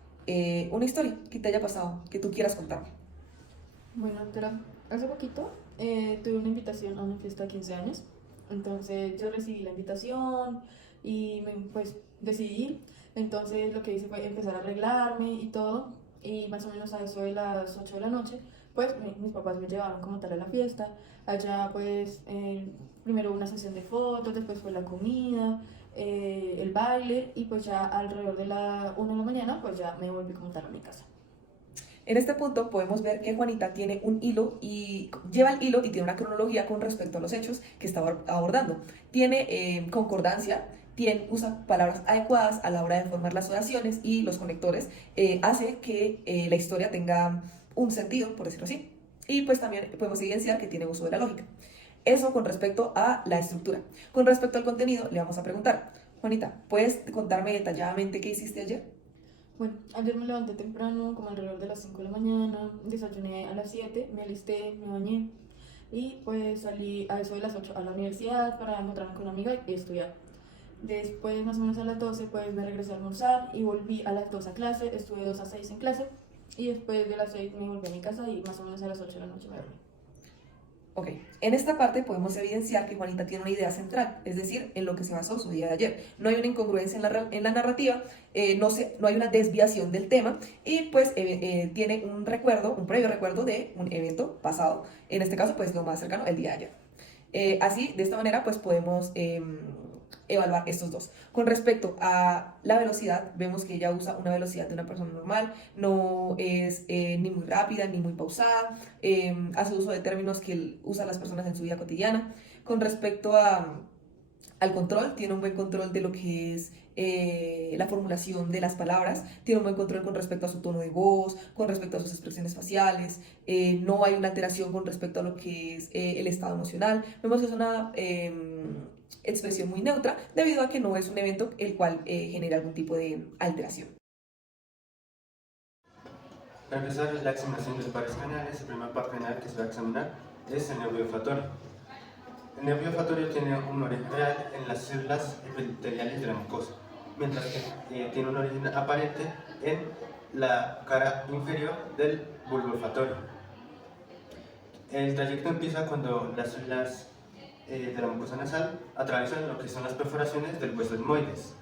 una historia que te haya pasado, que tú quieras contarme. Bueno, doctora, hace poquito tuve una invitación a una fiesta de 15 años. Entonces yo recibí la invitación y pues decidí ir. Entonces lo que hice fue empezar a arreglarme y todo. Y más o menos a eso de las 8 de la noche, pues mis papás me llevaron como tal a la fiesta. Allá pues primero una sesión de fotos, después fue la comida, el baile, y pues ya alrededor de la 1 de la mañana pues ya me volví como tal a mi casa. En este punto podemos ver que Juanita tiene un hilo y lleva el hilo y tiene una cronología con respecto a los hechos que está abordando. Tiene concordancia, usa palabras adecuadas a la hora de formar las oraciones y los conectores, hace que la historia tenga un sentido, por decirlo así. Y pues también podemos evidenciar que tiene uso de la lógica. Eso con respecto a la estructura. Con respecto al contenido, le vamos a preguntar, Juanita, ¿puedes contarme detalladamente qué hiciste ayer? Bueno, ayer me levanté temprano, como alrededor de las 5 de la mañana, desayuné a las 7, me alisté, me bañé y pues salí a eso de las 8 a la universidad para encontrarme con una amiga y estudiar. Después, más o menos a las 12, pues me regresé a almorzar y volví a las 2 a clase, estuve 2 a 6 en clase y después de las 6 me volví a mi casa y más o menos a las 8 de la noche me dormí. Ok, en esta parte podemos evidenciar que Juanita tiene una idea central, es decir, en lo que se basó su día de ayer. No hay una incongruencia en la narrativa, no hay una desviación del tema y pues tiene un previo recuerdo de un evento pasado, en este caso pues lo más cercano, el día de ayer. Así, de esta manera pues podemos evaluar estos dos. Con respecto a la velocidad, vemos que ella usa una velocidad de una persona normal, no es ni muy rápida ni muy pausada, hace uso de términos que usan las personas en su vida cotidiana. Con respecto al control, tiene un buen control de lo que es la formulación de las palabras, tiene un buen control con respecto a su tono de voz, con respecto a sus expresiones faciales, no hay una alteración con respecto a lo que es el estado emocional. Vemos que es una expresión muy neutra debido a que no es un evento el cual genere algún tipo de alteración. Para empezar, la examinación de los pares canales. La primera parte canal que se va a examinar es el nervio olfatorio. El nervio olfatorio tiene un origen real en las células epiteliales de la mucosa, mientras que tiene un origen aparente en la cara inferior del bulbo olfatorio. El trayecto empieza cuando las células de la mucosa nasal atraviesan lo que son las perforaciones del hueso etmoides,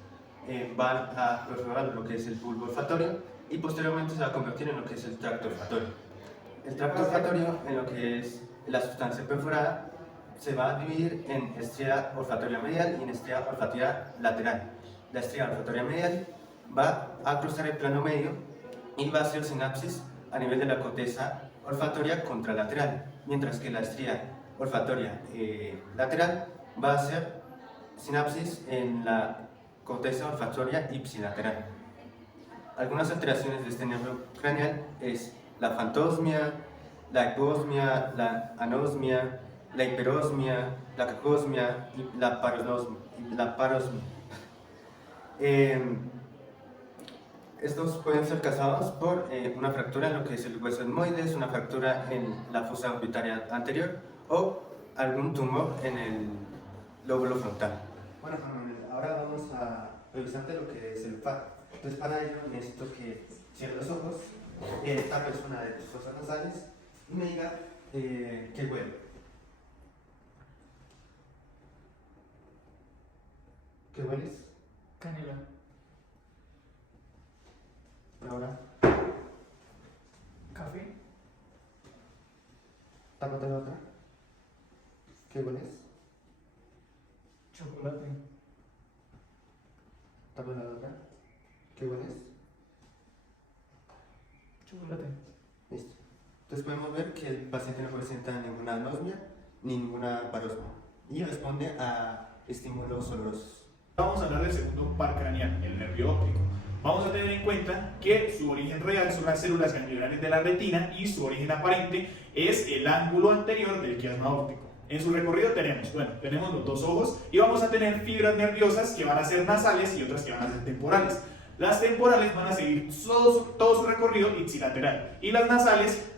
van a perforar lo que es el bulbo olfatorio y posteriormente se va a convertir en lo que es el tracto olfatorio. El tracto olfatorio, en lo que es la sustancia perforada, se va a dividir en estría olfatoria medial y en estría olfatoria lateral. La estría olfatoria medial va a cruzar el plano medio y va a hacer sinapsis a nivel de la corteza olfatoria contralateral, mientras que la estría olfatoria lateral va a ser sinapsis en la corteza olfatoria ipsilateral. Algunas alteraciones de este nervio craneal es la fantosmia, la hiposmia, la anosmia, la hiperosmia, la cacosmia y la parosmia. Estos pueden ser causados por una fractura en lo que es el hueso etmoides, una fractura en la fosa orbitaria anterior o algún tumor en el lóbulo frontal. Bueno, Juan Manuel, ahora vamos a revisarte lo que es el olfato. Entonces, para ello necesito que cierres los ojos, tapes una de tus fosas nasales y me diga qué huele. ¿Qué hueles? Canela. Ahora, Café. tápate la otra. ¿Qué hueles? Chocolate. Tápate la otra. ¿Qué hueles? Chocolate. Listo. Entonces podemos ver que el paciente no presenta ninguna anosmia ni ninguna parosmia y responde a estímulos olorosos. Vamos a hablar del segundo par craneal, el nervio óptico. Vamos a tener en cuenta que su origen real son las células ganglionares de la retina y su origen aparente es el ángulo anterior del quiasma óptico. En su recorrido tenemos los dos ojos y vamos a tener fibras nerviosas que van a ser nasales y otras que van a ser temporales. Las temporales van a seguir todo su recorrido ipsilateral y las nasales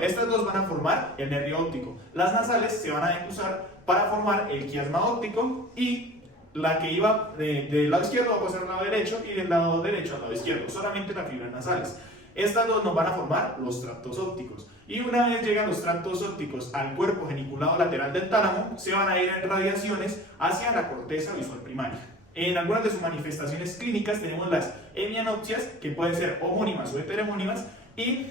estas dos van a formar el nervio óptico. Las nasales se van a cruzar para formar el quiasma óptico y la que iba del lado izquierdo va a pasar al lado derecho y del lado derecho al lado izquierdo, solamente las fibras nasales. Estas dos nos van a formar los tractos ópticos. Y una vez llegan los tractos ópticos al cuerpo geniculado lateral del tálamo, se van a ir en radiaciones hacia la corteza visual primaria. En algunas de sus manifestaciones clínicas tenemos las hemianopsias, que pueden ser homónimas o heteromónimas, y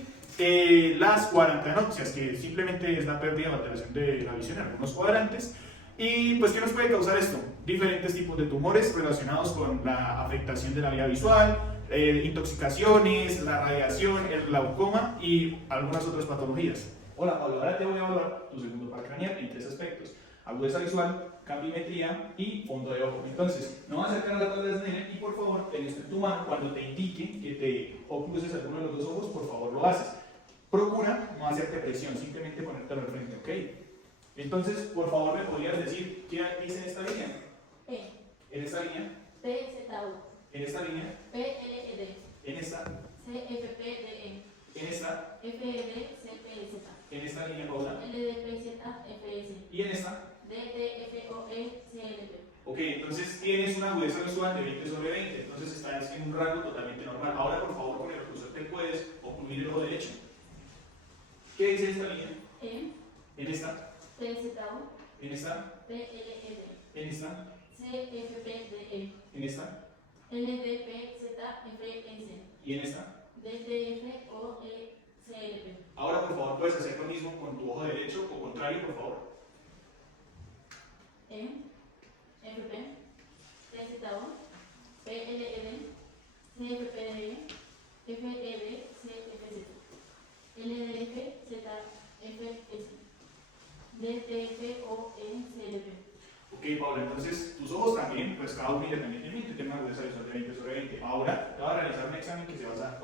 las cuadrantanopsias, que simplemente es la pérdida o alteración de la visión en algunos cuadrantes. Y pues, ¿qué nos puede causar esto? Diferentes tipos de tumores relacionados con la afectación de la vía visual, intoxicaciones, la radiación, el glaucoma y algunas otras patologías. Hola Pablo, ahora te voy a evaluar tu segundo par craneal en 3 aspectos: agudeza visual, campimetría y fondo de ojo. Entonces, no vas a sacar las tablas de nene y por favor, ten esto en tu mano. Cuando te indique que te ocluses alguno de los dos ojos, por favor lo haces. Procura no hacerte presión, simplemente ponértelo al frente, ¿ok? Entonces, por favor, ¿me podrías decir qué dice en esta línea? E. En esta línea. PZU. En esta línea. PLED. En esta. CFPDE. En esta. FED-CPZ. En esta línea, Paula. LDPZ-FS. Y en esta. DTFOE-CLP. Ok, entonces tienes una agudeza visual de 20/20, entonces estás en un rango totalmente normal. Ahora, por favor, con el oclusor te puedes ocluir el ojo derecho. ¿Qué dice esta línea? E. En esta. PZU. En esta. PLED. En esta. CFPDE. En esta. LDPZFS. Y en esta. DTFOE-CLP. Ahora, por favor, puedes hacer lo mismo con tu ojo derecho o contrario, por favor. E. FP. PZU. PLED. CFPDE. FED. CFZ. LDF-ZFS. DTFOE-CLP. Ok, Paula, entonces tus ojos también, pues cada uno independientemente tiene una agudeza visual de 20/20. Ahora te va a realizar un examen que se basa,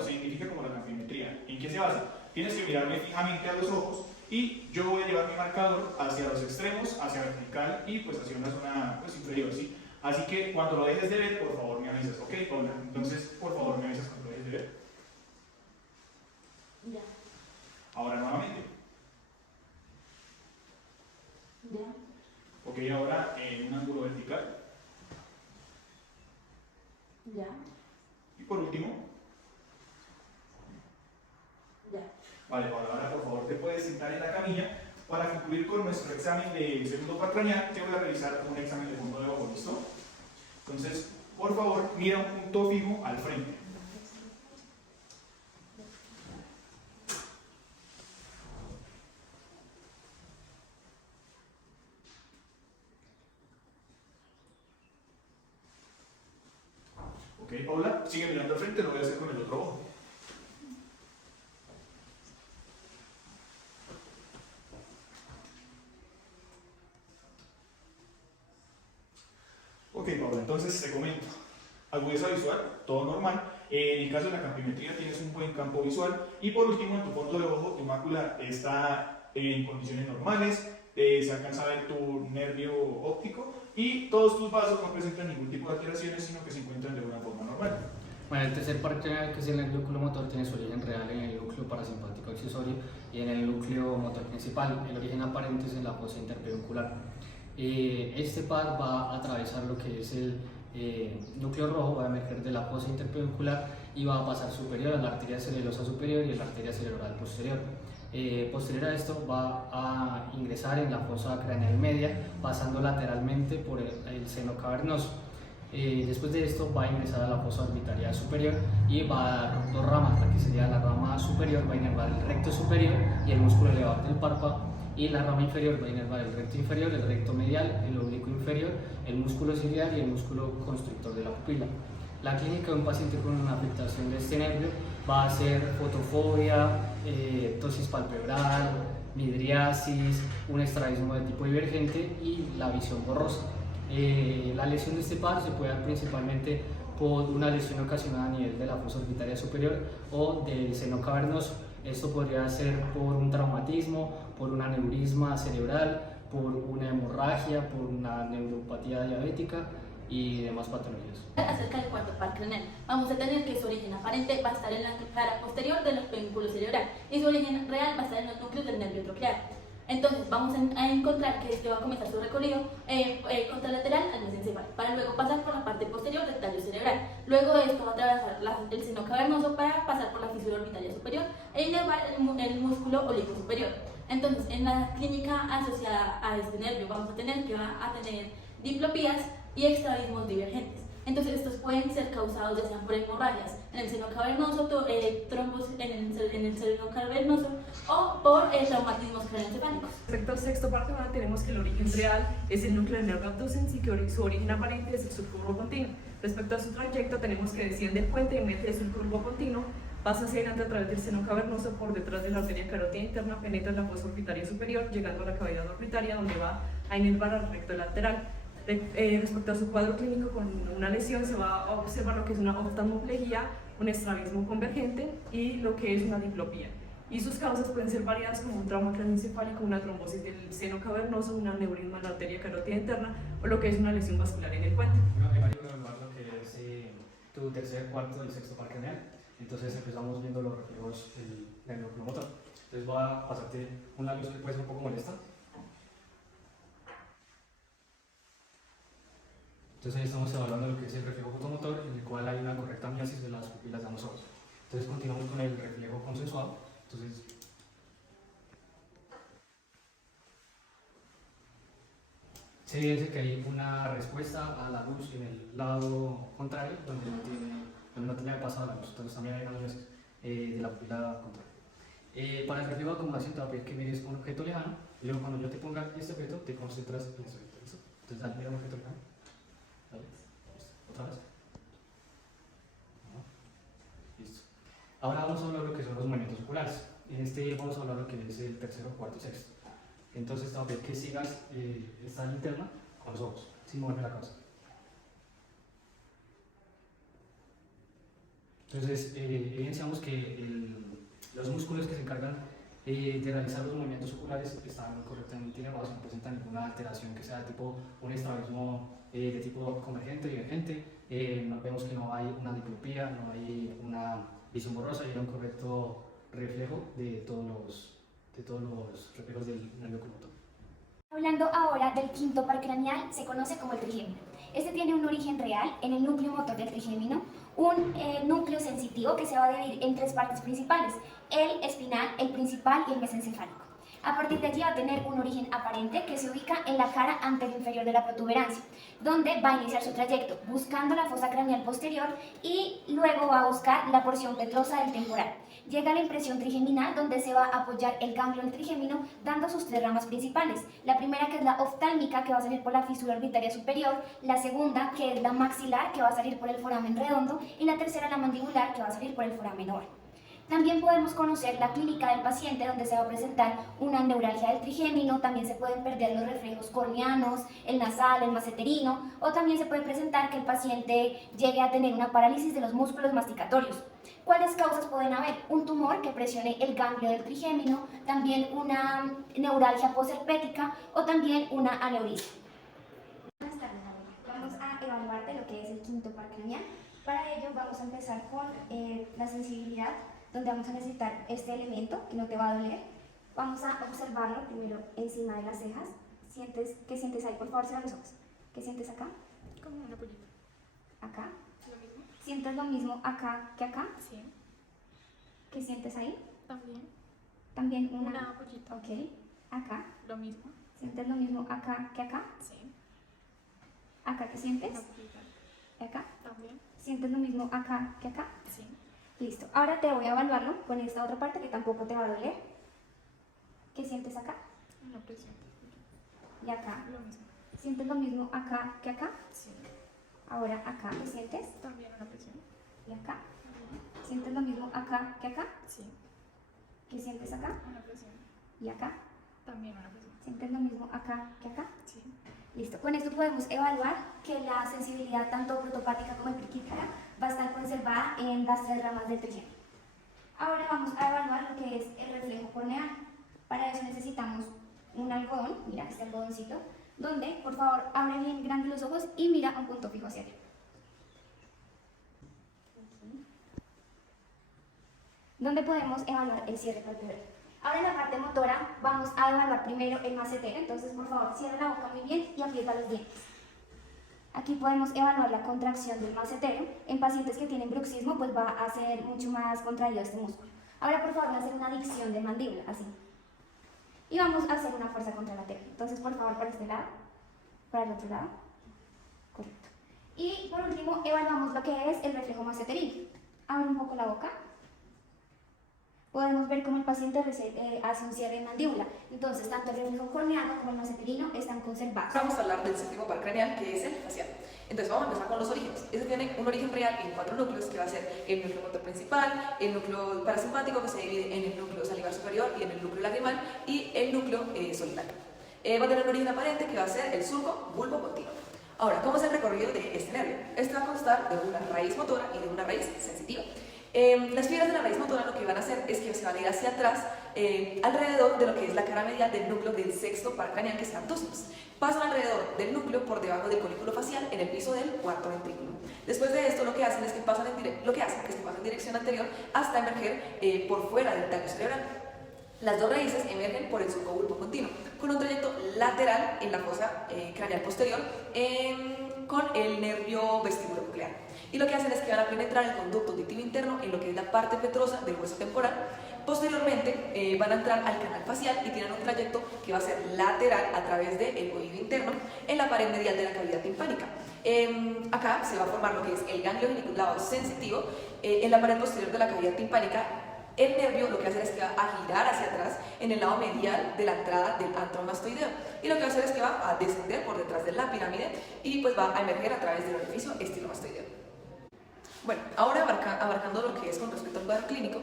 se identifica como la campimetría. ¿En qué se basa? Tienes que mirarme fijamente a los ojos y yo voy a llevar mi marcador hacia los extremos, hacia vertical y pues hacia una zona inferior, ¿sí? Así que cuando lo dejes de ver, por favor me avisas, ¿ok, Paula? Entonces, por favor me avisas cuando lo dejes de ver. Ya. Ahora nuevamente. Ya. Ok, ahora en un ángulo vertical. Ya. Y por último. Ya. Vale, Paula, ahora por favor te puedes sentar en la camilla. Para concluir con nuestro examen de segundo par craneal, te voy a realizar un examen de fondo de ojo, ¿listo? Entonces, por favor, mira un punto fijo al frente. Ok, Paula, sigue mirando al frente, lo voy a hacer con el otro ojo. Ok, Paula, entonces te comento. Agudeza visual, todo normal. En el caso de la campimetría tienes un buen campo visual. Y por último, en tu fondo de ojo, tu mácula está en condiciones normales. Se alcanza a ver tu nervio óptico y todos tus vasos no presentan ningún tipo de alteraciones, sino que se encuentran de una forma normal. Bueno, el tercer parte, que es el nervio oculomotor, tiene su origen real en el núcleo parasimpático accesorio y en el núcleo motor principal. El origen aparente es en la fosa interpeduncular. Este par va a atravesar lo que es el núcleo rojo, va a emerger de la fosa interpeduncular y va a pasar superior a la arteria cerebelosa superior y a la arteria cerebral posterior. Posterior a esto va a ingresar en la fosa craneal media, pasando lateralmente por el seno cavernoso. Después de esto va a ingresar a la fosa orbitaria superior y va a dar dos ramas. La que sería la rama superior va a inervar el recto superior y el músculo elevador del párpado, y la rama inferior va a inervar el recto inferior, el recto medial, el oblicuo inferior, el músculo ciliar y el músculo constrictor de la pupila. La clínica de un paciente con una afectación de este nervio va a ser fotofobia, ptosis palpebral, midriasis, un estrabismo de tipo divergente y la visión borrosa. La lesión de este par se puede dar principalmente por una lesión ocasionada a nivel de la fosa orbitaria superior o del seno cavernoso. Esto podría ser por un traumatismo, por un aneurisma cerebral, por una hemorragia, por una neuropatía diabética y demás patologías. Acerca del cuarto par craneal, vamos a tener que su origen aparente va a estar en la cara posterior del pedúnculo cerebral y su origen real va a estar en los núcleos del nervio troclear. Entonces vamos a encontrar que este va a comenzar su recorrido contralateral al mesencéfalo, para luego pasar por la parte posterior del tallo cerebral. Luego de esto va a atravesar el seno cavernoso para pasar por la fisura orbitaria superior e inervar el músculo oblicuo superior. Entonces, en la clínica asociada a este nervio vamos a tener que va a tener diplopías y estrabismos divergentes. Entonces, estos pueden ser causados ya sean por hemorragias en el seno cavernoso, trombos en el seno cavernoso o por traumatismos craneoencefálicos. Respecto al sexto par craneal, tenemos que el origen real es el núcleo del nervio abducens y que su origen aparente es el subcurvo continuo. Respecto a su trayecto, tenemos que desciende el puente y mete el subcurvo continuo, pasa hacia adelante a través del seno cavernoso por detrás de la arteria carótida interna, penetra en la fosa orbitaria superior, llegando a la cavidad orbitaria donde va a inervar al recto lateral. Respecto a su cuadro clínico con una lesión, se va a observar lo que es una oftalmoplegia, un estrabismo convergente y lo que es una diplopía. Y sus causas pueden ser variadas como un trauma craneoencefálico, una trombosis del seno cavernoso, un aneurisma en la arteria carótida interna o lo que es una lesión vascular en el puente. Lo que es tu tercer, cuarto y sexto par craneal. Entonces empezamos viendo los reflejos del nervio oculomotor. Entonces voy a pasarte una luz que puede ser un poco molesta. Entonces estamos evaluando lo que es el reflejo fotomotor, en el cual hay una correcta miasis de las pupilas de ambos ojos. Entonces continuamos con el reflejo consensuado. Entonces, se evidencia que hay una respuesta a la luz en el lado contrario, donde no tiene pasado la luz. Entonces también hay una miasis de la pupila contraria. Para el reflejo de acumulación te voy a pedir que mires un objeto lejano y luego cuando yo te ponga este objeto te concentras en ese objeto. ¿Listo? Entonces dale, mira un objeto lejano. ¿Otra vez? Listo. Ahora vamos a hablar de lo que son los movimientos oculares. En este vamos a hablar de lo que es el tercero, cuarto y sexto. Entonces te voy a pedir que sigas esta linterna con los ojos, sin moverme la cabeza. Entonces evidenciamos que los músculos que se encargan de realizar los movimientos oculares están correctamente inervados, no presentan ninguna alteración que sea de tipo un estrabismo de tipo convergente, divergente. Vemos que no hay una diplopía, no hay una visión borrosa y hay un correcto reflejo de todos los reflejos del nervio oculomotor. Hablando ahora del quinto par craneal, se conoce como el trigémino. Este tiene un origen real en el núcleo motor del trigémino, un núcleo sensitivo que se va a dividir en tres partes principales: el espinal, el principal y el mesencefálico. A partir de allí va a tener un origen aparente que se ubica en la cara anteroinferior de la protuberancia, donde va a iniciar su trayecto buscando la fosa craneal posterior y luego va a buscar la porción petrosa del temporal. Llega a la impresión trigeminal, donde se va a apoyar el ganglio del trigémino, dando sus tres ramas principales. La primera, que es la oftálmica, que va a salir por la fisura orbitaria superior; la segunda, que es la maxilar, que va a salir por el foramen redondo; y la tercera, la mandibular, que va a salir por el foramen oval. También podemos conocer la clínica del paciente, donde se va a presentar una neuralgia del trigémino, también se pueden perder los reflejos corneanos, el nasal, el maceterino, o también se puede presentar que el paciente llegue a tener una parálisis de los músculos masticatorios. ¿Cuáles causas pueden haber? Un tumor que presione el ganglio del trigémino, también una neuralgia posherpética o también una aneurisma. Buenas tardes, vamos a evaluarte lo que es el quinto par craneal. Para ello vamos a empezar con la sensibilidad, donde vamos a necesitar este elemento que no te va a doler. Vamos a observarlo primero encima de las cejas. ¿Qué sientes ahí? Por favor, cierra los ojos. ¿Qué sientes acá? Como una pollita. ¿Acá? Lo mismo. ¿Sientes lo mismo acá que acá? Sí. ¿Qué sientes ahí? También. También Una pollita. Ok. ¿Acá? Lo mismo. ¿Sientes lo mismo acá que acá? Sí. ¿Acá qué sientes? Una pollita. ¿Acá? También. ¿Sientes lo mismo acá que acá? Sí. Listo. Ahora te voy a evaluarlo con esta otra parte que tampoco te va a doler. ¿Qué sientes acá? Una presión. Y acá. Lo mismo. ¿Sientes lo mismo acá que acá? Sí. Ahora acá, ¿qué sientes? También una presión. Y acá. ¿Sientes lo mismo acá que acá? Sí. ¿Qué sientes acá? Una presión. Y acá. También una presión. ¿Sientes lo mismo acá que acá? Sí. Listo. Con esto podemos evaluar que la sensibilidad tanto protopática como epicrítica va a estar conservada en las 3 ramas del trigémino. Ahora vamos a evaluar lo que es el reflejo corneal. Para eso necesitamos un algodón, mira este algodoncito, donde, por favor, abre bien grande los ojos y mira a un punto fijo hacia arriba. Donde podemos evaluar el cierre palpebral. Ahora en la parte motora vamos a evaluar primero el macetero, entonces por favor cierra la boca muy bien y aprieta los dientes. Aquí podemos evaluar la contracción del macetero. En pacientes que tienen bruxismo pues va a ser mucho más contraído este músculo. Ahora por favor vamos a hacer una adicción de mandíbula, así. Y vamos a hacer una fuerza contralateral. Entonces por favor para este lado, para el otro lado. Correcto. Y por último evaluamos lo que es el reflejo maceterino. Abre un poco la boca. Podemos ver cómo el paciente hace un cierre de mandíbula. Entonces, tanto el reflejo corneano como el maceterino están conservados. Vamos a hablar del séptimo par craneal, que es el facial. Entonces, vamos a empezar con los orígenes. Este tiene un origen real en 4 núcleos, que va a ser el núcleo motor principal, el núcleo parasimpático, que se divide en el núcleo salivar superior y en el núcleo lagrimal, y el núcleo solitario. Va a tener un origen aparente, que va a ser el surco bulbo continuo. Ahora, ¿cómo es el recorrido de este nervio? Este va a constar de una raíz motora y de una raíz sensitiva. Las fibras de la raíz motora lo que van a hacer es que se van a ir hacia atrás alrededor de lo que es la cara medial del núcleo del sexto par craneal, que es antúceps. Pasan alrededor del núcleo por debajo del colículo facial en el piso del cuarto ventrículo. Después de esto lo que hacen es que pasan en dirección anterior hasta emerger por fuera del tallo cerebral. Las dos raíces emergen por el surco bulbo continuo, con un trayecto lateral en la fosa craneal posterior con el nervio vestibulococlear. Y lo que hacen es que van a penetrar el conducto auditivo interno en lo que es la parte petrosa del hueso temporal. Posteriormente van a entrar al canal facial y tienen un trayecto que va a ser lateral a través del oído interno en la pared medial de la cavidad timpánica. Acá se va a formar lo que es el ganglio geniculado sensitivo en la pared posterior de la cavidad timpánica. El nervio lo que hace es que va a girar hacia atrás en el lado medial de la entrada del antro mastoideo, y lo que va a hacer es que va a descender por detrás de la pirámide y pues va a emerger a través del orificio estilomastoideo. Bueno, ahora abarcando lo que es con respecto al cuadro clínico,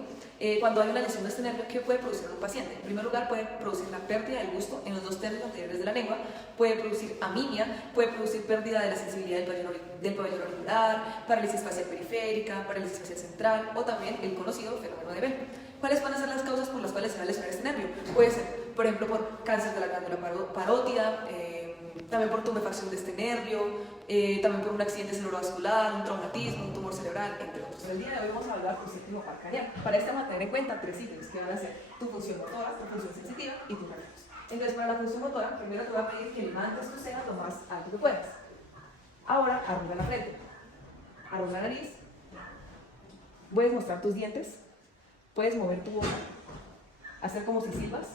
cuando hay una lesión de este nervio, ¿qué puede producir en un paciente? En primer lugar, puede producir la pérdida del gusto en los 2 tercios anteriores de la lengua, puede producir anemia, puede producir pérdida de la sensibilidad del pabellón auricular, parálisis facial periférica, parálisis facial central o también el conocido fenómeno de Bell. ¿Cuáles van a ser las causas por las cuales se va a lesionar este nervio? Puede ser, por ejemplo, por cáncer de la glándula parótida, también por tumefacción de este nervio, también por un accidente cerebrovascular, un traumatismo, un tumor cerebral, entre otros. El día de hoy vamos a hablar del séptimo par craneal. Para esto vamos a tener en cuenta 3 ítems que van a ser tu función motora, tu función sensitiva y tus reflejos. Entonces, para la función motora, primero te voy a pedir que levantes tus cejas lo más alto que puedas. Ahora, arruga la frente, arruga la nariz, puedes mostrar tus dientes, puedes mover tu boca, hacer como si silbas.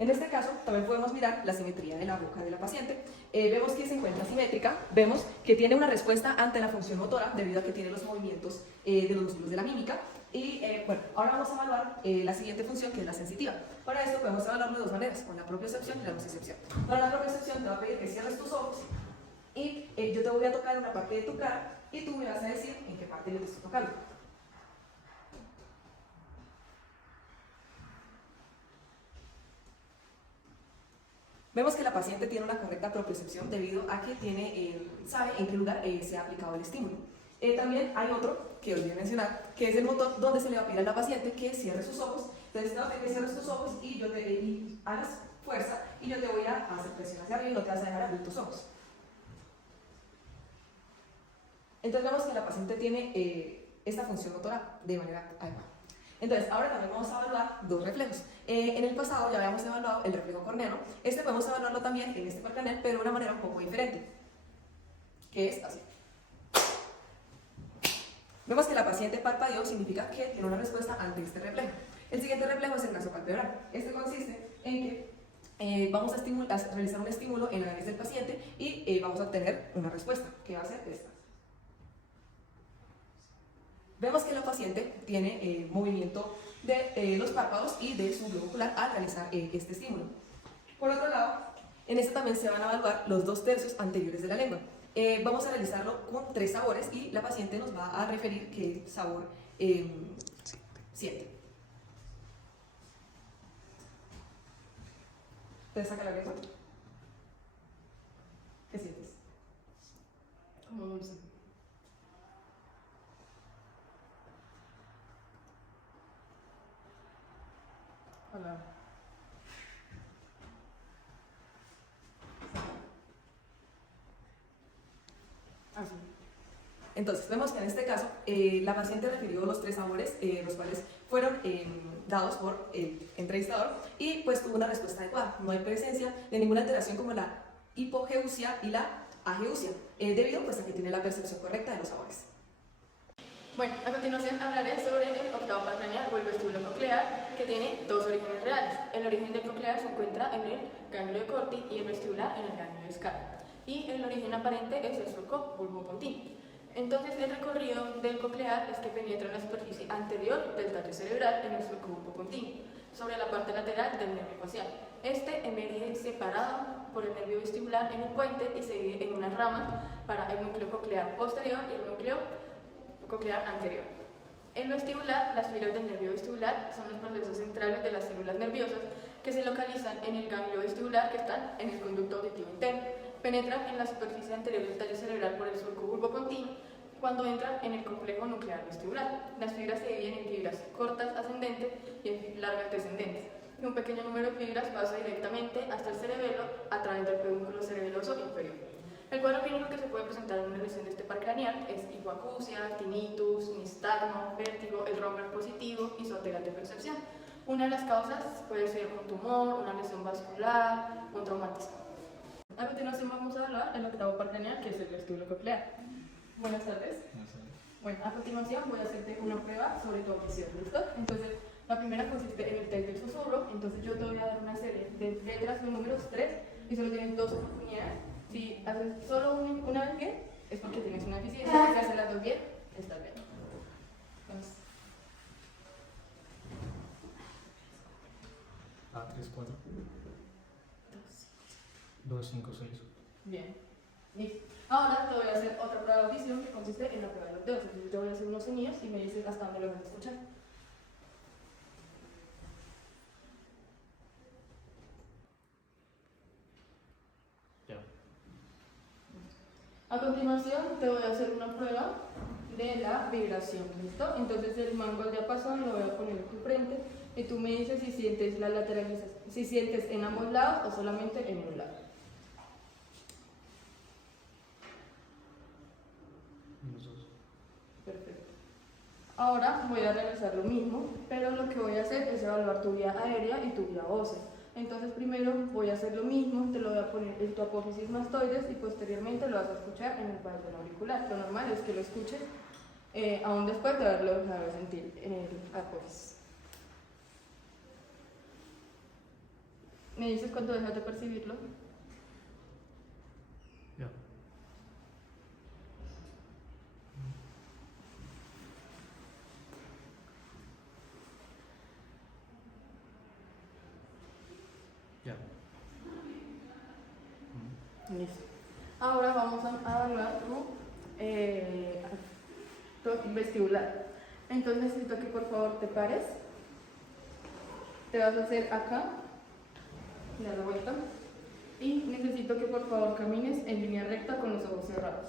En este caso, también podemos mirar la simetría de la boca de la paciente. Vemos que se encuentra simétrica, vemos que tiene una respuesta ante la función motora debido a que tiene los movimientos de los músculos de la mímica. Y bueno, ahora vamos a evaluar la siguiente función, que es la sensitiva. Para esto podemos evaluarlo de 2 maneras, con la propiocepción y la nocicepción. Para la propiocepción te voy a pedir que cierres tus ojos y yo te voy a tocar una parte de tu cara y tú me vas a decir en qué parte yo te estoy tocando. Vemos que la paciente tiene una correcta propiocepción debido a que sabe en qué lugar se ha aplicado el estímulo. También hay otro que olvidé mencionar, que es el motor, donde se le va a pedir a la paciente que cierre sus ojos. Entonces, que cierres tus ojos y hagas fuerza y yo te voy a hacer presión hacia arriba y no te vas a dejar abrir tus ojos. Entonces vemos que la paciente tiene esta función motora de manera adecuada. Entonces, ahora también vamos a evaluar dos reflejos. En el pasado ya habíamos evaluado el reflejo corneano. Este podemos evaluarlo también en este parcranial, pero de una manera un poco diferente, que es así. Vemos que la paciente parpadeó, significa que tiene una respuesta ante este reflejo. El siguiente reflejo es el nasopalpebral. Este consiste en que vamos a realizar un estímulo en la nariz del paciente y vamos a obtener una respuesta, que va a ser esta. Vemos que la paciente tiene movimiento de los párpados y de su globo ocular al realizar este estímulo. Por otro lado, en este también se van a evaluar los 2/3 anteriores de la lengua. Vamos a realizarlo con 3 sabores y la paciente nos va a referir qué sabor siente. Entonces saca la lengua. ¿Qué sientes? Como dulce. Hola. Así. Entonces, vemos que en este caso la paciente refirió los 3 sabores, los cuales fueron dados por el entrevistador y pues tuvo una respuesta adecuada. No hay presencia de ninguna alteración como la hipogeusia y la ageusia, debido pues a que tiene la percepción correcta de los sabores. Bueno, a continuación hablaré sobre el octavo parcranial o el vestíbulo coclear, que tiene 2 orígenes reales. El origen del coclear se encuentra en el ganglio de Corti y el vestibular en el ganglio de Scarpa. Y el origen aparente es el surco bulbopontino. Entonces, el recorrido del coclear es que penetra en la superficie anterior del tallo cerebral en el surco bulbopontino, sobre la parte lateral del nervio facial. Este emerge separado por el nervio vestibular en el puente y se divide en unas ramas para el núcleo coclear posterior y el núcleo coclear anterior. En vestibular, las fibras del nervio vestibular son los procesos centrales de las células nerviosas que se localizan en el ganglio vestibular que están en el conducto auditivo interno. Penetran en la superficie anterior del tallo cerebral por el surco bulbopontino cuando entran en el complejo nuclear vestibular. Las fibras se dividen en fibras cortas ascendentes y en largas descendentes. Y un pequeño número de fibras pasa directamente hasta el cerebelo a través del pedúnculo cerebeloso inferior. El cuadro clínico que se puede presentar en una lesión de este par craneal es hipoacusia, tinnitus, nistagmo, vértigo, el romper positivo y sordera de percepción. Una de las causas puede ser un tumor, una lesión vascular, un traumatismo. A continuación vamos a hablar del octavo par craneal, que es el vestíbulo coclear. Buenas tardes. Bueno, a continuación voy a hacerte una prueba sobre tu audición, ¿listo? Entonces, la primera consiste en el test del susurro. Entonces yo te voy a dar una serie de letras de números 3 y solo tienes 2 oportunidades. Si haces solo una vez bien, es porque tienes una eficiencia. Si haces las 2 bien, estás bien. Entonces, A3, 4. 2, 5, 6. bien. Listo. Ahora te voy a hacer otra prueba de audición que consiste en la prueba de los dedos. Entonces yo voy a hacer unos sonidos y me dices hasta dónde lo vas a escuchar. A continuación te voy a hacer una prueba de la vibración, ¿listo? Entonces el mango al diapasón lo voy a poner en tu frente y tú me dices si sientes la lateralización, si sientes en ambos lados o solamente en un lado. Los 2. Perfecto. Ahora voy a realizar lo mismo, pero lo que voy a hacer es evaluar tu vía aérea y tu vía ósea. Entonces primero voy a hacer lo mismo, te lo voy a poner en tu apófisis mastoides y posteriormente lo vas a escuchar en el pabellón auricular. Lo normal es que lo escuches aún después de haberlo dejado de sentir en el apófisis. ¿Me dices cuándo dejas de percibirlo? Ya. Ya. Listo. Ahora vamos a evaluar tu vestibular. Entonces necesito que por favor te pares. Te vas a hacer acá. Da la vuelta. Y necesito que por favor camines en línea recta con los ojos cerrados.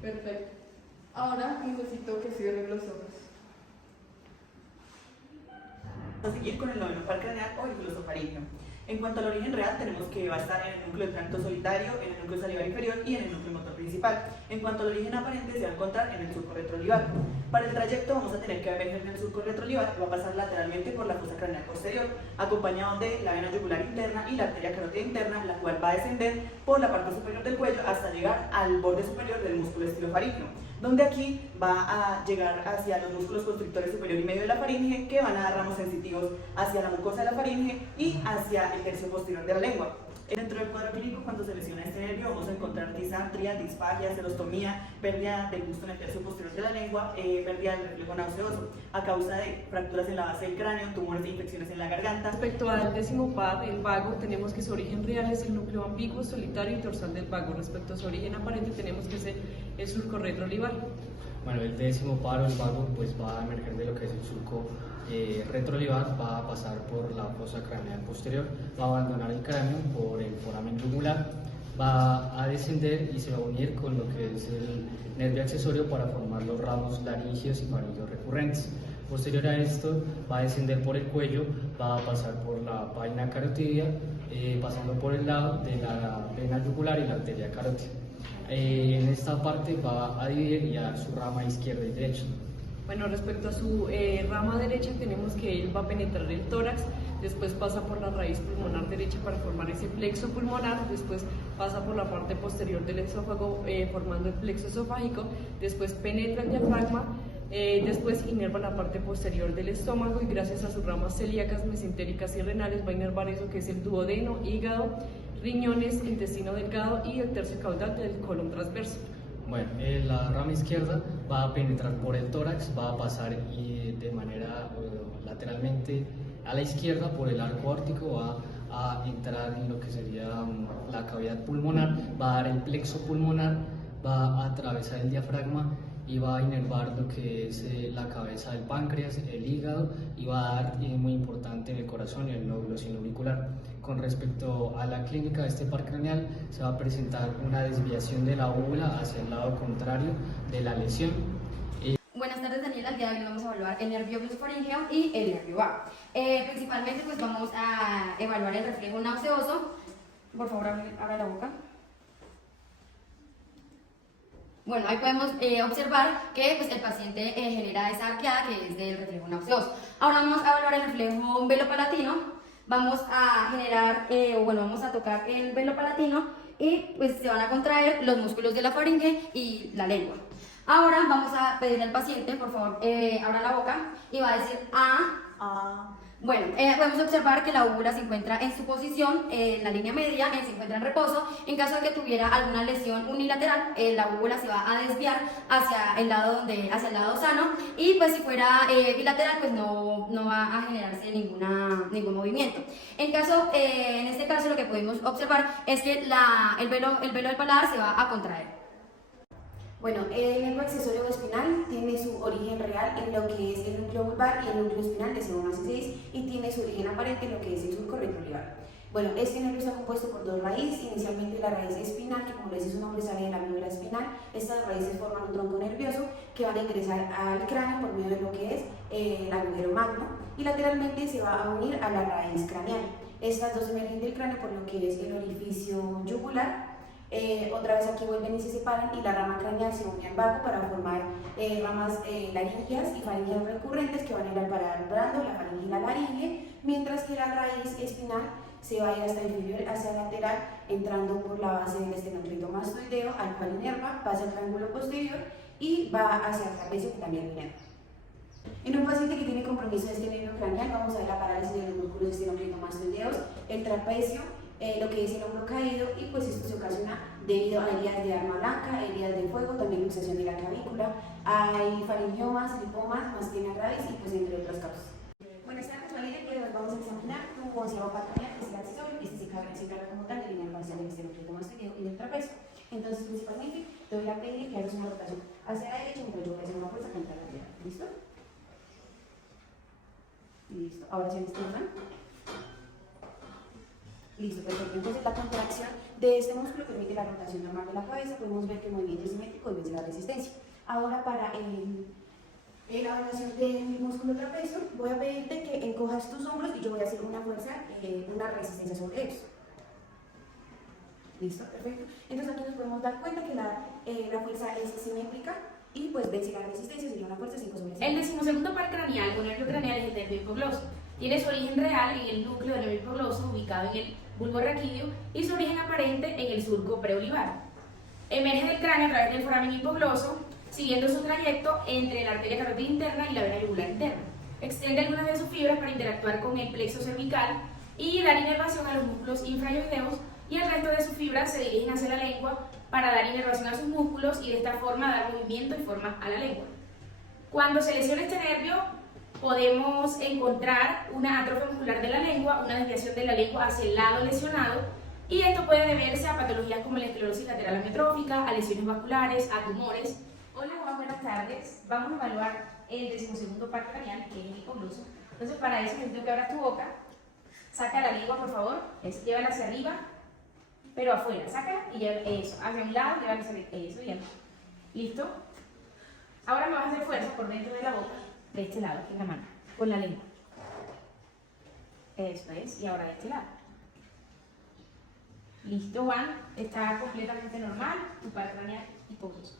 Perfecto. Ahora necesito que cierren los ojos. A seguir con el noveno par craneal o el glosofaringeo. En cuanto al origen real, tenemos que va a estar en el núcleo del tracto solitario, en el núcleo salivar inferior y en el núcleo motor principal. En cuanto al origen aparente, se va a encontrar en el surco retroolivar. Para el trayecto vamos a tener que emerger del surco retroolivar, va a pasar lateralmente por la fosa craneal posterior, acompañado de la vena yugular interna y la arteria carótida interna, la cual va a descender por la parte superior del cuello hasta llegar al borde superior del músculo estilofaríngeo, donde aquí va a llegar hacia los músculos constrictores superior y medio de la faringe, que van a dar ramos sensitivos hacia la mucosa de la faringe y hacia el tercio posterior de la lengua. Dentro del cuadro clínico, cuando se lesiona este nervio, vamos a encontrar disartria, disfagia, serostomía, pérdida del gusto en el tercio posterior de la lengua, pérdida del reflejo nauseoso, a causa de fracturas en la base del cráneo, tumores e infecciones en la garganta. Respecto al décimo par, el vago, tenemos que su origen real es el núcleo ambiguo, solitario y dorsal del vago. Respecto a su origen aparente, tenemos que ser el surco retroolivar. Bueno, el décimo par o el vago pues va a emerger de lo que es el surco retroolivar, va a pasar por la fosa craneal posterior, va a abandonar el cráneo por el foramen yugular, va a descender y se va a unir con lo que es el nervio accesorio para formar los ramos laringeos y faringeos recurrentes. Posterior a esto va a descender por el cuello, va a pasar por la vaina carotidia, pasando por el lado de la vena yugular y la arteria carótida. En esta parte va a dividir y a dar su rama izquierda y derecha. Bueno, respecto a su rama derecha, tenemos que él va a penetrar el tórax, después pasa por la raíz pulmonar derecha para formar ese plexo pulmonar, después pasa por la parte posterior del esófago formando el plexo esofágico, después penetra el diafragma, después inerva la parte posterior del estómago y gracias a sus ramas celíacas, mesentéricas y renales va a inervar eso que es el duodeno, hígado, riñones, intestino delgado y el tercio caudal del colon transverso. Bueno, la rama izquierda va a penetrar por el tórax, va a pasar de manera lateralmente a la izquierda por el arco ártico, va a entrar en lo que sería la cavidad pulmonar, va a dar el plexo pulmonar, va a atravesar el diafragma y va a inervar lo que es la cabeza del páncreas, el hígado y va a dar, muy importante, en el corazón y el nódulo sinoauricular. Con respecto a la clínica de este par craneal, se va a presentar una desviación de la úvula hacia el lado contrario de la lesión. Buenas tardes, Daniela. El día de hoy vamos a evaluar el nervio glosofaringeo y el nervio vago. Principalmente pues vamos a evaluar el reflejo nauseoso. Por favor, abre la boca. Bueno, ahí podemos observar que pues, el paciente genera esa arqueada que es del reflejo nauseoso. Ahora vamos a evaluar el reflejo velopalatino. Vamos a generar, vamos a tocar el velo palatino y pues se van a contraer los músculos de la faringe y la lengua. Ahora vamos a pedirle al paciente, por favor, abra la boca y va a decir A. Bueno, podemos observar que la úvula se encuentra en su posición, en la línea media, se encuentra en reposo. En caso de que tuviera alguna lesión unilateral, la úvula se va a desviar hacia el lado sano y pues si fuera bilateral pues no va a generarse ningún movimiento. En este caso lo que podemos observar es que el velo del paladar se va a contraer. Bueno, el nervio accesorio espinal tiene su origen real en lo que es el núcleo vulvar y el núcleo espinal de C1 a C6 y tiene su origen aparente en lo que es el surco retroolivar. Bueno, este nervio está compuesto por dos raíces, inicialmente la raíz espinal, que como le dice su nombre sale de la médula espinal. Estas raíces forman un tronco nervioso que van a ingresar al cráneo por medio de lo que es el agujero magno y lateralmente se va a unir a la raíz craneal. Estas dos emergen del cráneo por lo que es el orificio yugular. Otra vez aquí vuelven y se separan y la rama craneal se une al vago para formar ramas laringeas y faringeas recurrentes que van a ir al paladar blando, la faringe y la laringe, mientras que la raíz espinal se va a ir hasta inferior hacia lateral, entrando por la base del esternocleidomastoideo, al cual inerva, pasa al triángulo posterior y va hacia el trapecio, que también inerva. En un paciente que tiene compromiso de este nervio craneal, vamos a ver la parálisis de los músculos esternocleidomastoideos, el trapecio, lo que es el hombro caído y pues esto se ocasiona debido a heridas de arma blanca, heridas de fuego, también luxación de la clavícula, hay faringiomas, lipomas, mastenia gravis y pues entre otras causas. Bueno, esta actualidad que vamos a examinar tu onceavo par craneal, que es el accesorio, este se encarga como tal de la inervación del esternocleidomastoideo y del trapecio. Entonces principalmente te voy a pedir que hagas una rotación hacia la derecha mientras yo voy a hacer una fuerza contra la izquierda. ¿Listo? Listo. Ahora sí, izquierda. Listo, perfecto. Entonces la contracción de este músculo permite la rotación normal de la cabeza. Podemos ver que el movimiento es simétrico y vence la resistencia. Ahora para la evaluación del músculo trapecio, voy a pedirte que encojas tus hombros y yo voy a hacer una fuerza, una resistencia sobre ellos. Listo, perfecto. Entonces aquí nos podemos dar cuenta que la fuerza es simétrica y pues vence la resistencia, sería una fuerza 5 sobre 5. El decimosegundo par craneal o nervio craneal es el nervio hipogloso. Tiene su origen real en el núcleo del nervio hipogloso ubicado en el bulbo raquídeo y su origen aparente en el surco preolivar. Emerge del cráneo a través del foramen hipogloso, siguiendo su trayecto entre la arteria carótida interna y la vena yugular interna. Extiende algunas de sus fibras para interactuar con el plexo cervical y dar inervación a los músculos infrayoideos, y el resto de sus fibras se dirigen hacia la lengua para dar inervación a sus músculos y de esta forma dar movimiento y forma a la lengua. Cuando se lesiona este nervio, podemos encontrar una atrofia muscular de la lengua, una desviación de la lengua hacia el lado lesionado, y esto puede deberse a patologías como la esclerosis lateral amiotrófica, a lesiones vasculares, a tumores. Hola Juan, buenas tardes. Vamos a evaluar el decimosegundo par craneal, que es el hipogloso. Entonces para eso necesito que abras tu boca, saca la lengua por favor, llévala hacia arriba, pero afuera, saca y lleva eso, hacia un lado, llévala hacia eso, bien. ¿Listo? Ahora me vas a hacer fuerza por dentro de la boca, de este lado, aquí en la mano, con la lengua. Eso es, y ahora de este lado. Listo, Juan, está completamente normal, tu par craneal hipogloso.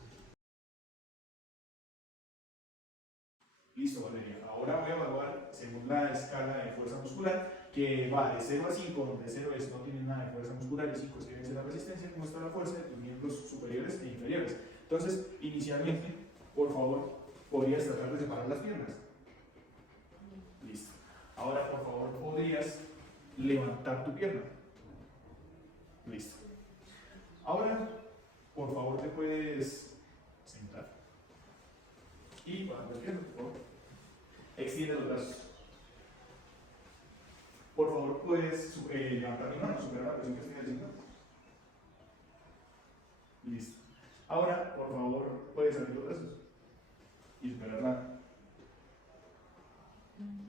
Listo, Valeria. Ahora voy a evaluar según la escala de fuerza muscular, que va de 0 a 5, donde 0 es no tiene nada de fuerza muscular y 5 es que vence la resistencia, muestra la fuerza de tus miembros superiores e inferiores. Entonces, inicialmente, por favor, podrías tratar de separar las piernas. Listo. Ahora, por favor, podrías levantar tu pierna. Listo. Ahora, por favor, te puedes sentar. Y bajar la pierna, por favor. Extiende los brazos. Por favor, puedes levantar mi mano, superar la presión que estoy haciendo. Listo. Ahora, por favor, puedes abrir los brazos y superarla.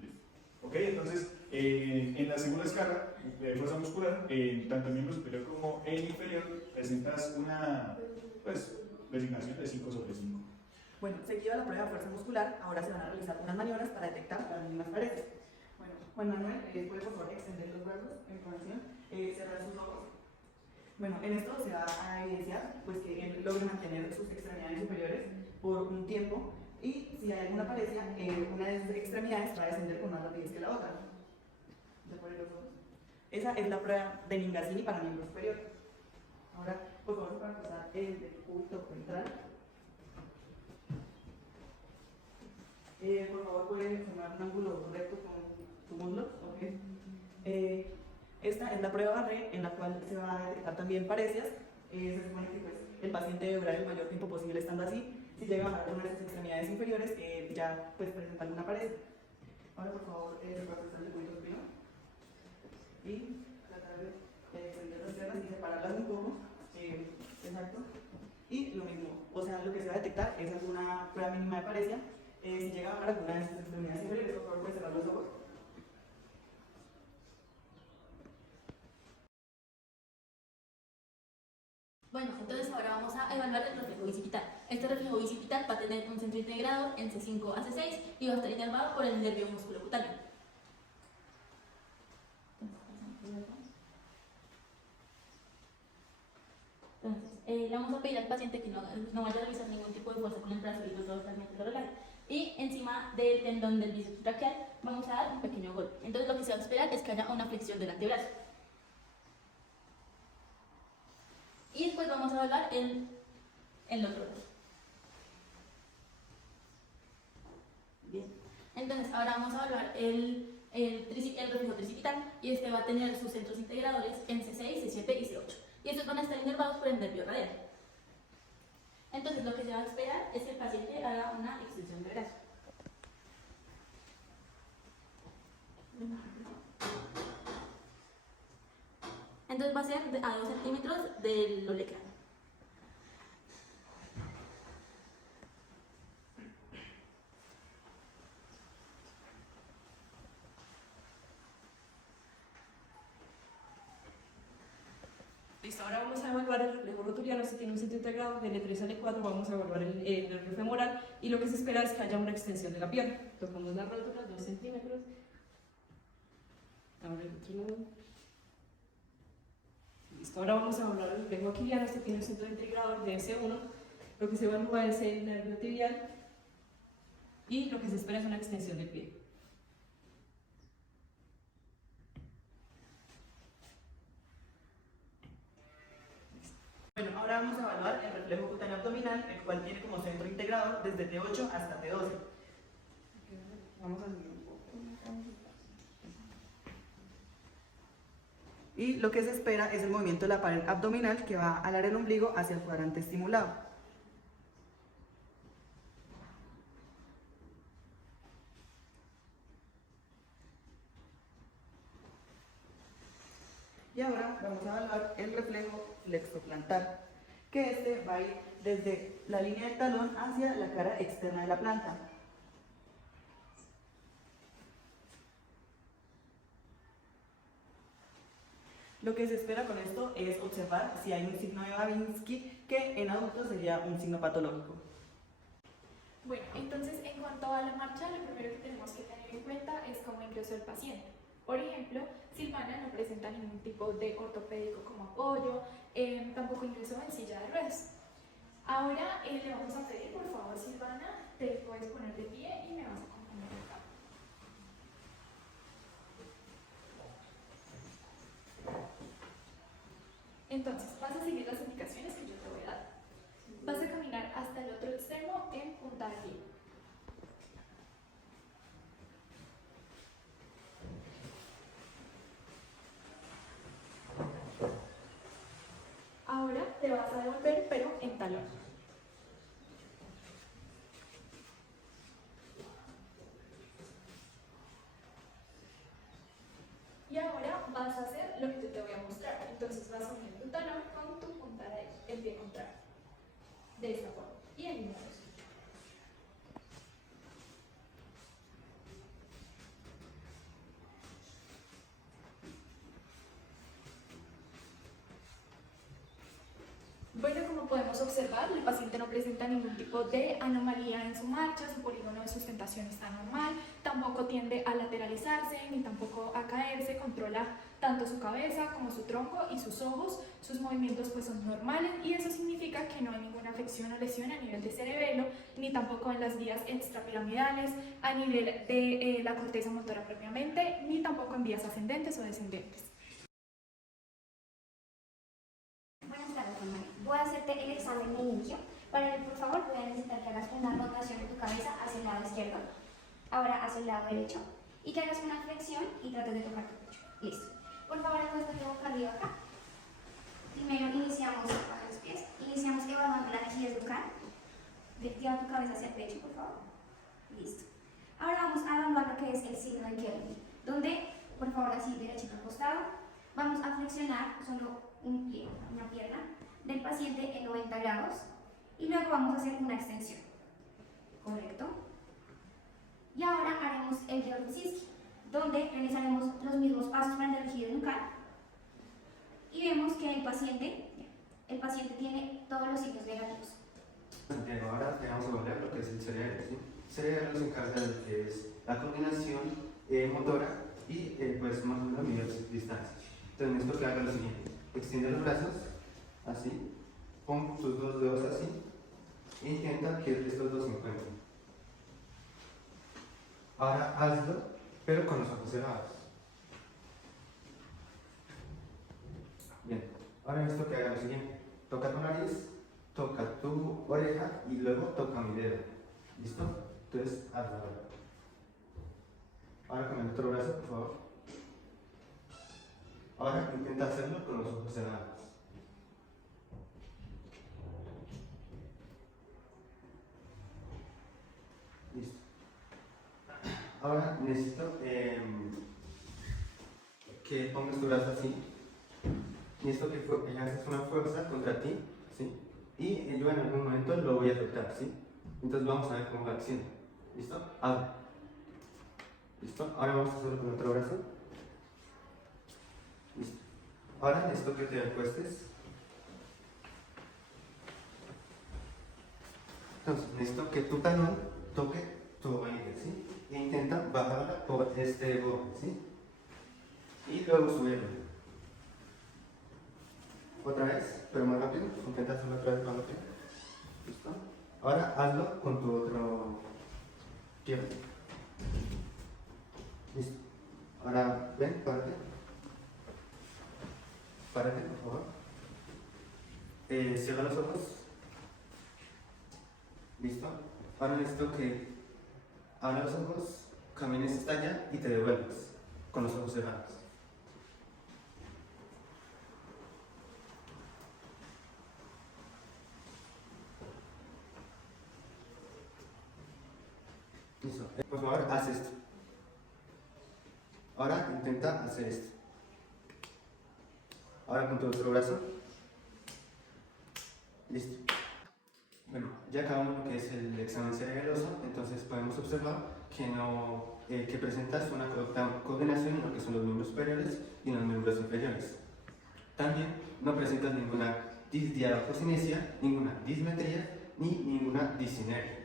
Listo. Ok, entonces, en la segunda escala de fuerza muscular, tanto el miembro superior como el inferior, presentas una designación de 5 sobre 5. Bueno, seguido la prueba de fuerza muscular, ahora se van a realizar unas maniobras para detectar las mismas paredes. Bueno, Juan Manuel, ¿puede por favor extender los brazos en formación, cerrar sus ojos? Bueno, en esto se va a evidenciar pues, que él logre mantener sus extremidades superiores por un tiempo, y si hay alguna falencia, una de sus extremidades va a descender con más rapidez que la otra. ¿Se ponen los ojos? Esa es la prueba de Ningasini para miembro superior. Ahora, por favor, para pasar el cúbito ventral. Por favor, puede formar un ángulo recto con tu muslo. Okay. Esta es la prueba Barré, en la cual se va a detectar también parecias. Se supone que pues, el paciente debe durar el mayor tiempo posible estando así. Si llega a bajar una de sus extremidades inferiores, ya pues, presenta alguna parecia. Ahora, por favor, repartir el cúbito primo y tratar de extender las piernas y separarlas un poco. Exacto. Y lo mismo, o sea, lo que se va a detectar es alguna prueba mínima de parecia. Si llega a bajar alguna de sus extremidades inferiores, por favor, puede cerrar los ojos. Bueno, entonces ahora vamos a evaluar el reflejo bicipital. Este reflejo bicipital va a tener un centro integrado en C5 a C6 y va a estar inervado por el nervio musculocutáneo. Entonces, le vamos a pedir al paciente que no vaya a realizar ningún tipo de fuerza con el brazo y los dedos totalmente lo relaje. Y encima del tendón del bíceps braquial vamos a dar un pequeño golpe. Entonces lo que se va a esperar es que haya una flexión del antebrazo. Y después vamos a evaluar el otro brazo. Bien. Entonces ahora vamos a evaluar el reflejo tricipital, y este va a tener sus centros integradores en C6, C7 y C8. Y estos van a estar inervados por el nervio radial. Entonces lo que se va a esperar es que el paciente haga una extensión de brazo. Entonces va a ser a 2 centímetros del olecrán. Listo, ahora vamos a evaluar el reflejo rotuliano. Este tiene un centro integrado de L3 a L4. Vamos a evaluar el nervio femoral y lo que se espera es que haya una extensión de la pierna. Tocamos la rótula, 2 centímetros. Ahora el otro lado. Listo, ahora vamos a evaluar el reflejo aquiliano. Este tiene un centro integrador de S1. Lo que se evalúa es el nervio tibial y lo que se espera es una extensión del pie. Bueno, ahora vamos a evaluar el reflejo cutáneo abdominal, el cual tiene como centro integrador desde T8 hasta T12. Vamos a subir un poco. Y lo que se espera es el movimiento de la pared abdominal que va a alar el ombligo hacia el cuadrante estimulado. Y ahora vamos a evaluar el reflejo flexoplantar, que este va a ir desde la línea del talón hacia la cara externa de la planta. Lo que se espera con esto es observar si hay un signo de Babinski, que en adultos sería un signo patológico. Bueno, entonces en cuanto a la marcha, lo primero que tenemos que tener en cuenta es cómo ingresó el paciente. Por ejemplo, Silvana no presenta ningún tipo de ortopédico como apoyo, tampoco ingresó en silla de ruedas. Ahora le vamos a pedir, por favor, Silvana, te puedes poner de pie y me vas a acompañar acá. Entonces, vas a seguir las indicaciones que yo te voy a dar. Vas a caminar hasta el otro extremo en punta de pie. Ahora te vas a devolver, pero en talón. Y ahora vas a hacer lo que yo te voy a mostrar. Entonces vas a unir tu talón con tu punta del pie contrario. De esta forma. Y alineados. Bueno, como podemos observar, el paciente no presenta ningún tipo de anomalía en su marcha, su polígono de sustentación está normal, tampoco tiende a lateralizarse ni tampoco a caerse, controla tanto su cabeza como su tronco y sus ojos, sus movimientos pues son normales y eso significa que no hay ninguna afección o lesión a nivel de cerebelo, ni tampoco en las vías extrapiramidales, a nivel de la corteza motora propiamente, ni tampoco en vías ascendentes o descendentes. Buenas tardes, Juan Manuel. Voy a hacerte el examen de inicio. Para ello, por favor, voy a necesitar que hagas una rotación de tu cabeza hacia el lado izquierdo, ahora hacia el lado derecho, y que hagas una flexión y trates de tocar tu pecho. Listo. Por favor, acuesta tu boca arriba acá. Primero iniciamos baja los pies, iniciamos evaluando la rigidez bucal. Lleva tu cabeza hacia el pecho, por favor. Listo. Ahora vamos a evaluar lo que es el signo de Kelvin, donde, por favor, así derechito al costado, vamos a flexionar solo un pie, una pierna del paciente en 90 grados y luego vamos a hacer una extensión. Correcto. Y ahora haremos el de Orlowski, donde realizaremos los mismos pasos para el rigidez bucal y vemos que el paciente tiene todos los signos negativos. Santiago, ahora te vamos a volver lo que es el cerebro. ¿Sí? El cerebro se encarga de lo que es la coordinación motora y pues más o menos medidas distancias. Entonces necesito que hagas lo siguiente: extiende los brazos, así, pon tus dos dedos así, e intenta que estos dos se encuentren. Ahora hazlo, pero con los ojos cerrados. Bien, ahora necesito que hagas lo siguiente: toca tu nariz, toca tu oreja y luego toca mi dedo. ¿Listo? Entonces hazlo ahora. Ahora con el otro brazo, por favor. Ahora intenta hacerlo con los ojos cerrados. Listo. Ahora necesito que pongas tu brazo así. Necesito que hagas una fuerza contra ti, ¿sí? Y yo en algún momento lo voy a afectar, ¿sí? Entonces vamos a ver cómo reacciona. ¿Listo? Ahora. ¿Listo? Ahora vamos a hacerlo con otro brazo. Listo. Ahora necesito que te acuestes Entonces, necesito que tu talón toque tu oído, ¿sí? E intenta bajarla por este borde, ¿sí? Y luego subirla. Otra vez, pero más rápido. Intenta hacerlo otra vez más rápido. ¿Listo? Ahora hazlo con tu otro pierna. Listo. Ahora ven, párate. Párate, por favor. Cierra los ojos. Listo. Ahora necesito que abras los ojos, camines hasta allá y te devuelvas con los ojos cerrados. Listo. Por favor, haz esto. Ahora intenta hacer esto. Ahora con tu otro brazo. Listo. Bueno, ya acabamos lo que es el examen cerebeloso, entonces podemos observar que presentas una correcta coordinación en lo que son los miembros superiores y en los miembros inferiores. También no presentas ninguna disdiapocinesia, ninguna dismetría ni ninguna disineria.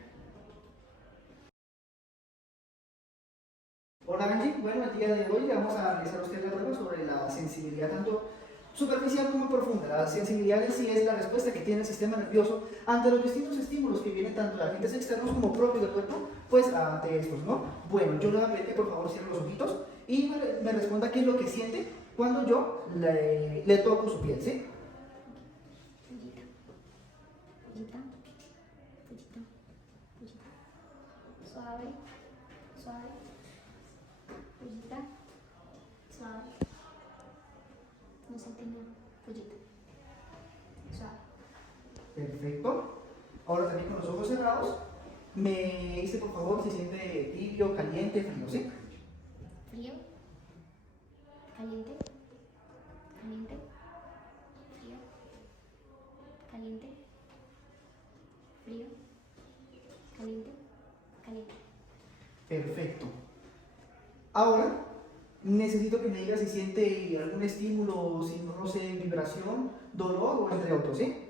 Hola Angie, bueno, el día de hoy vamos a realizar usted la prueba sobre la sensibilidad tanto superficial como profunda. La sensibilidad en sí es la respuesta que tiene el sistema nervioso ante los distintos estímulos que vienen tanto de agentes externos como propios del cuerpo, pues ante estos, ¿no? Bueno, yo le voy a pedir que por favor cierre los ojitos y me responda qué es lo que siente cuando yo le toco su piel, ¿sí? Pollita, pollita, pollita, pollita. Suave, suave. Pollita, suave. No sentí nada. Pollita, suave. Perfecto. Ahora también con los ojos cerrados, me dice por favor si siente tibio, caliente, frío, ¿sí? Frío, caliente, caliente, frío, caliente, frío, caliente, caliente. Perfecto. Ahora necesito que me diga si siente algún estímulo, si no sé, vibración, dolor o entre otros, ¿sí?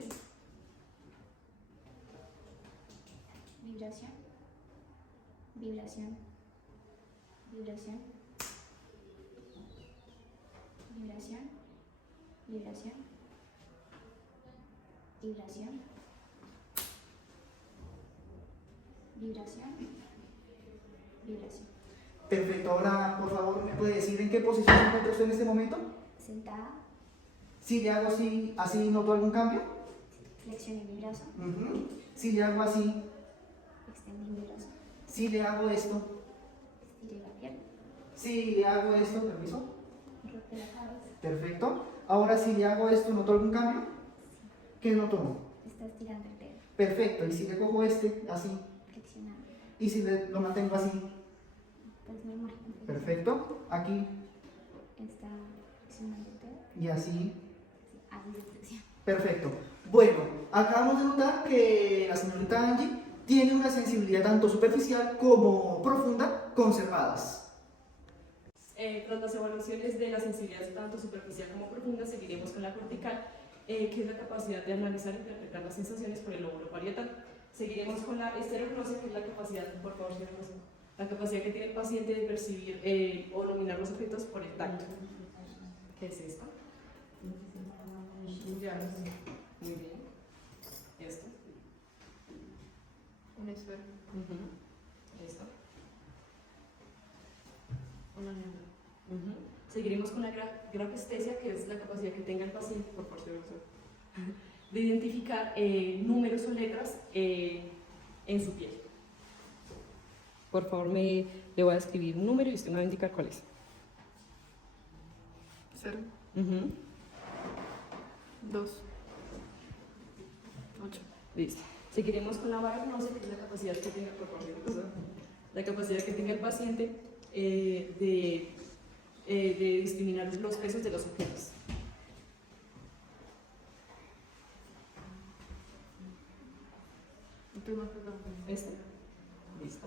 Vibración, vibración, vibración, vibración, vibración, vibración, vibración, vibración. Perfecto. Ahora, por favor, ¿me puede decir en qué posición se encuentra usted en este momento? Sentada, Si le hago así ¿noto algún cambio? flexioné mi brazo, Si le hago así, extendí mi brazo, si le hago esto, estiré la pierna, si le hago esto, permiso. rompí la cabeza, Perfecto. Ahora, si le hago esto, ¿noto algún cambio? ¿Qué noto? está estirando el dedo, Perfecto. Y si le cojo así, flexionando, y si lo mantengo así, pues normal. perfecto. Aquí Está flexionando el dedo, y así. así se flexiona. Perfecto. Bueno, acabamos de notar que la señorita Angie tiene una sensibilidad tanto superficial como profunda conservadas. Tras las evaluaciones de la sensibilidad tanto superficial como profunda, seguiremos con la cortical, que es la capacidad de analizar e interpretar las sensaciones por el lóbulo parietal. Seguiremos con la esterognosia, que es la capacidad, por favor, la capacidad que tiene el paciente de percibir o dominar los objetos por el tacto. ¿Qué es esto? Muy bien. Esto. Un esfero. Esto. Una neura. Seguiremos con la grafestesia, que es la capacidad que tenga el paciente, por favor, de identificar números o letras en su piel. Por favor, le voy a escribir un número y usted me va a indicar cuál es. 0, 2, 8. Listo. Seguiremos con la baragnosia, que es la capacidad que tenga, por favor, la capacidad que tenga el paciente de discriminar los pesos de los objetos. Este. Listo.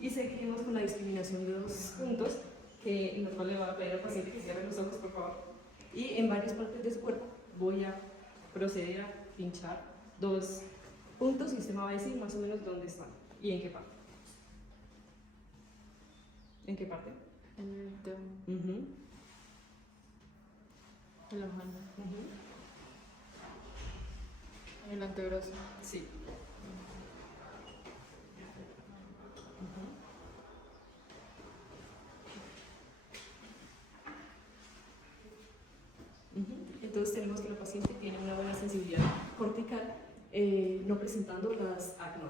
Y seguiremos con la discriminación de dos puntos, en los cuales le voy a pedir al paciente que cierre los ojos, por favor. Y en varias partes de su cuerpo voy a proceder a pinchar dos puntos y usted me va a decir más o menos dónde están y en qué parte. ¿En qué parte? En el abdomen, Ujú. en la mano, Ujú. en el antebrazo. Sí. Entonces tenemos que la paciente tiene una buena sensibilidad cortical, no presentando las acné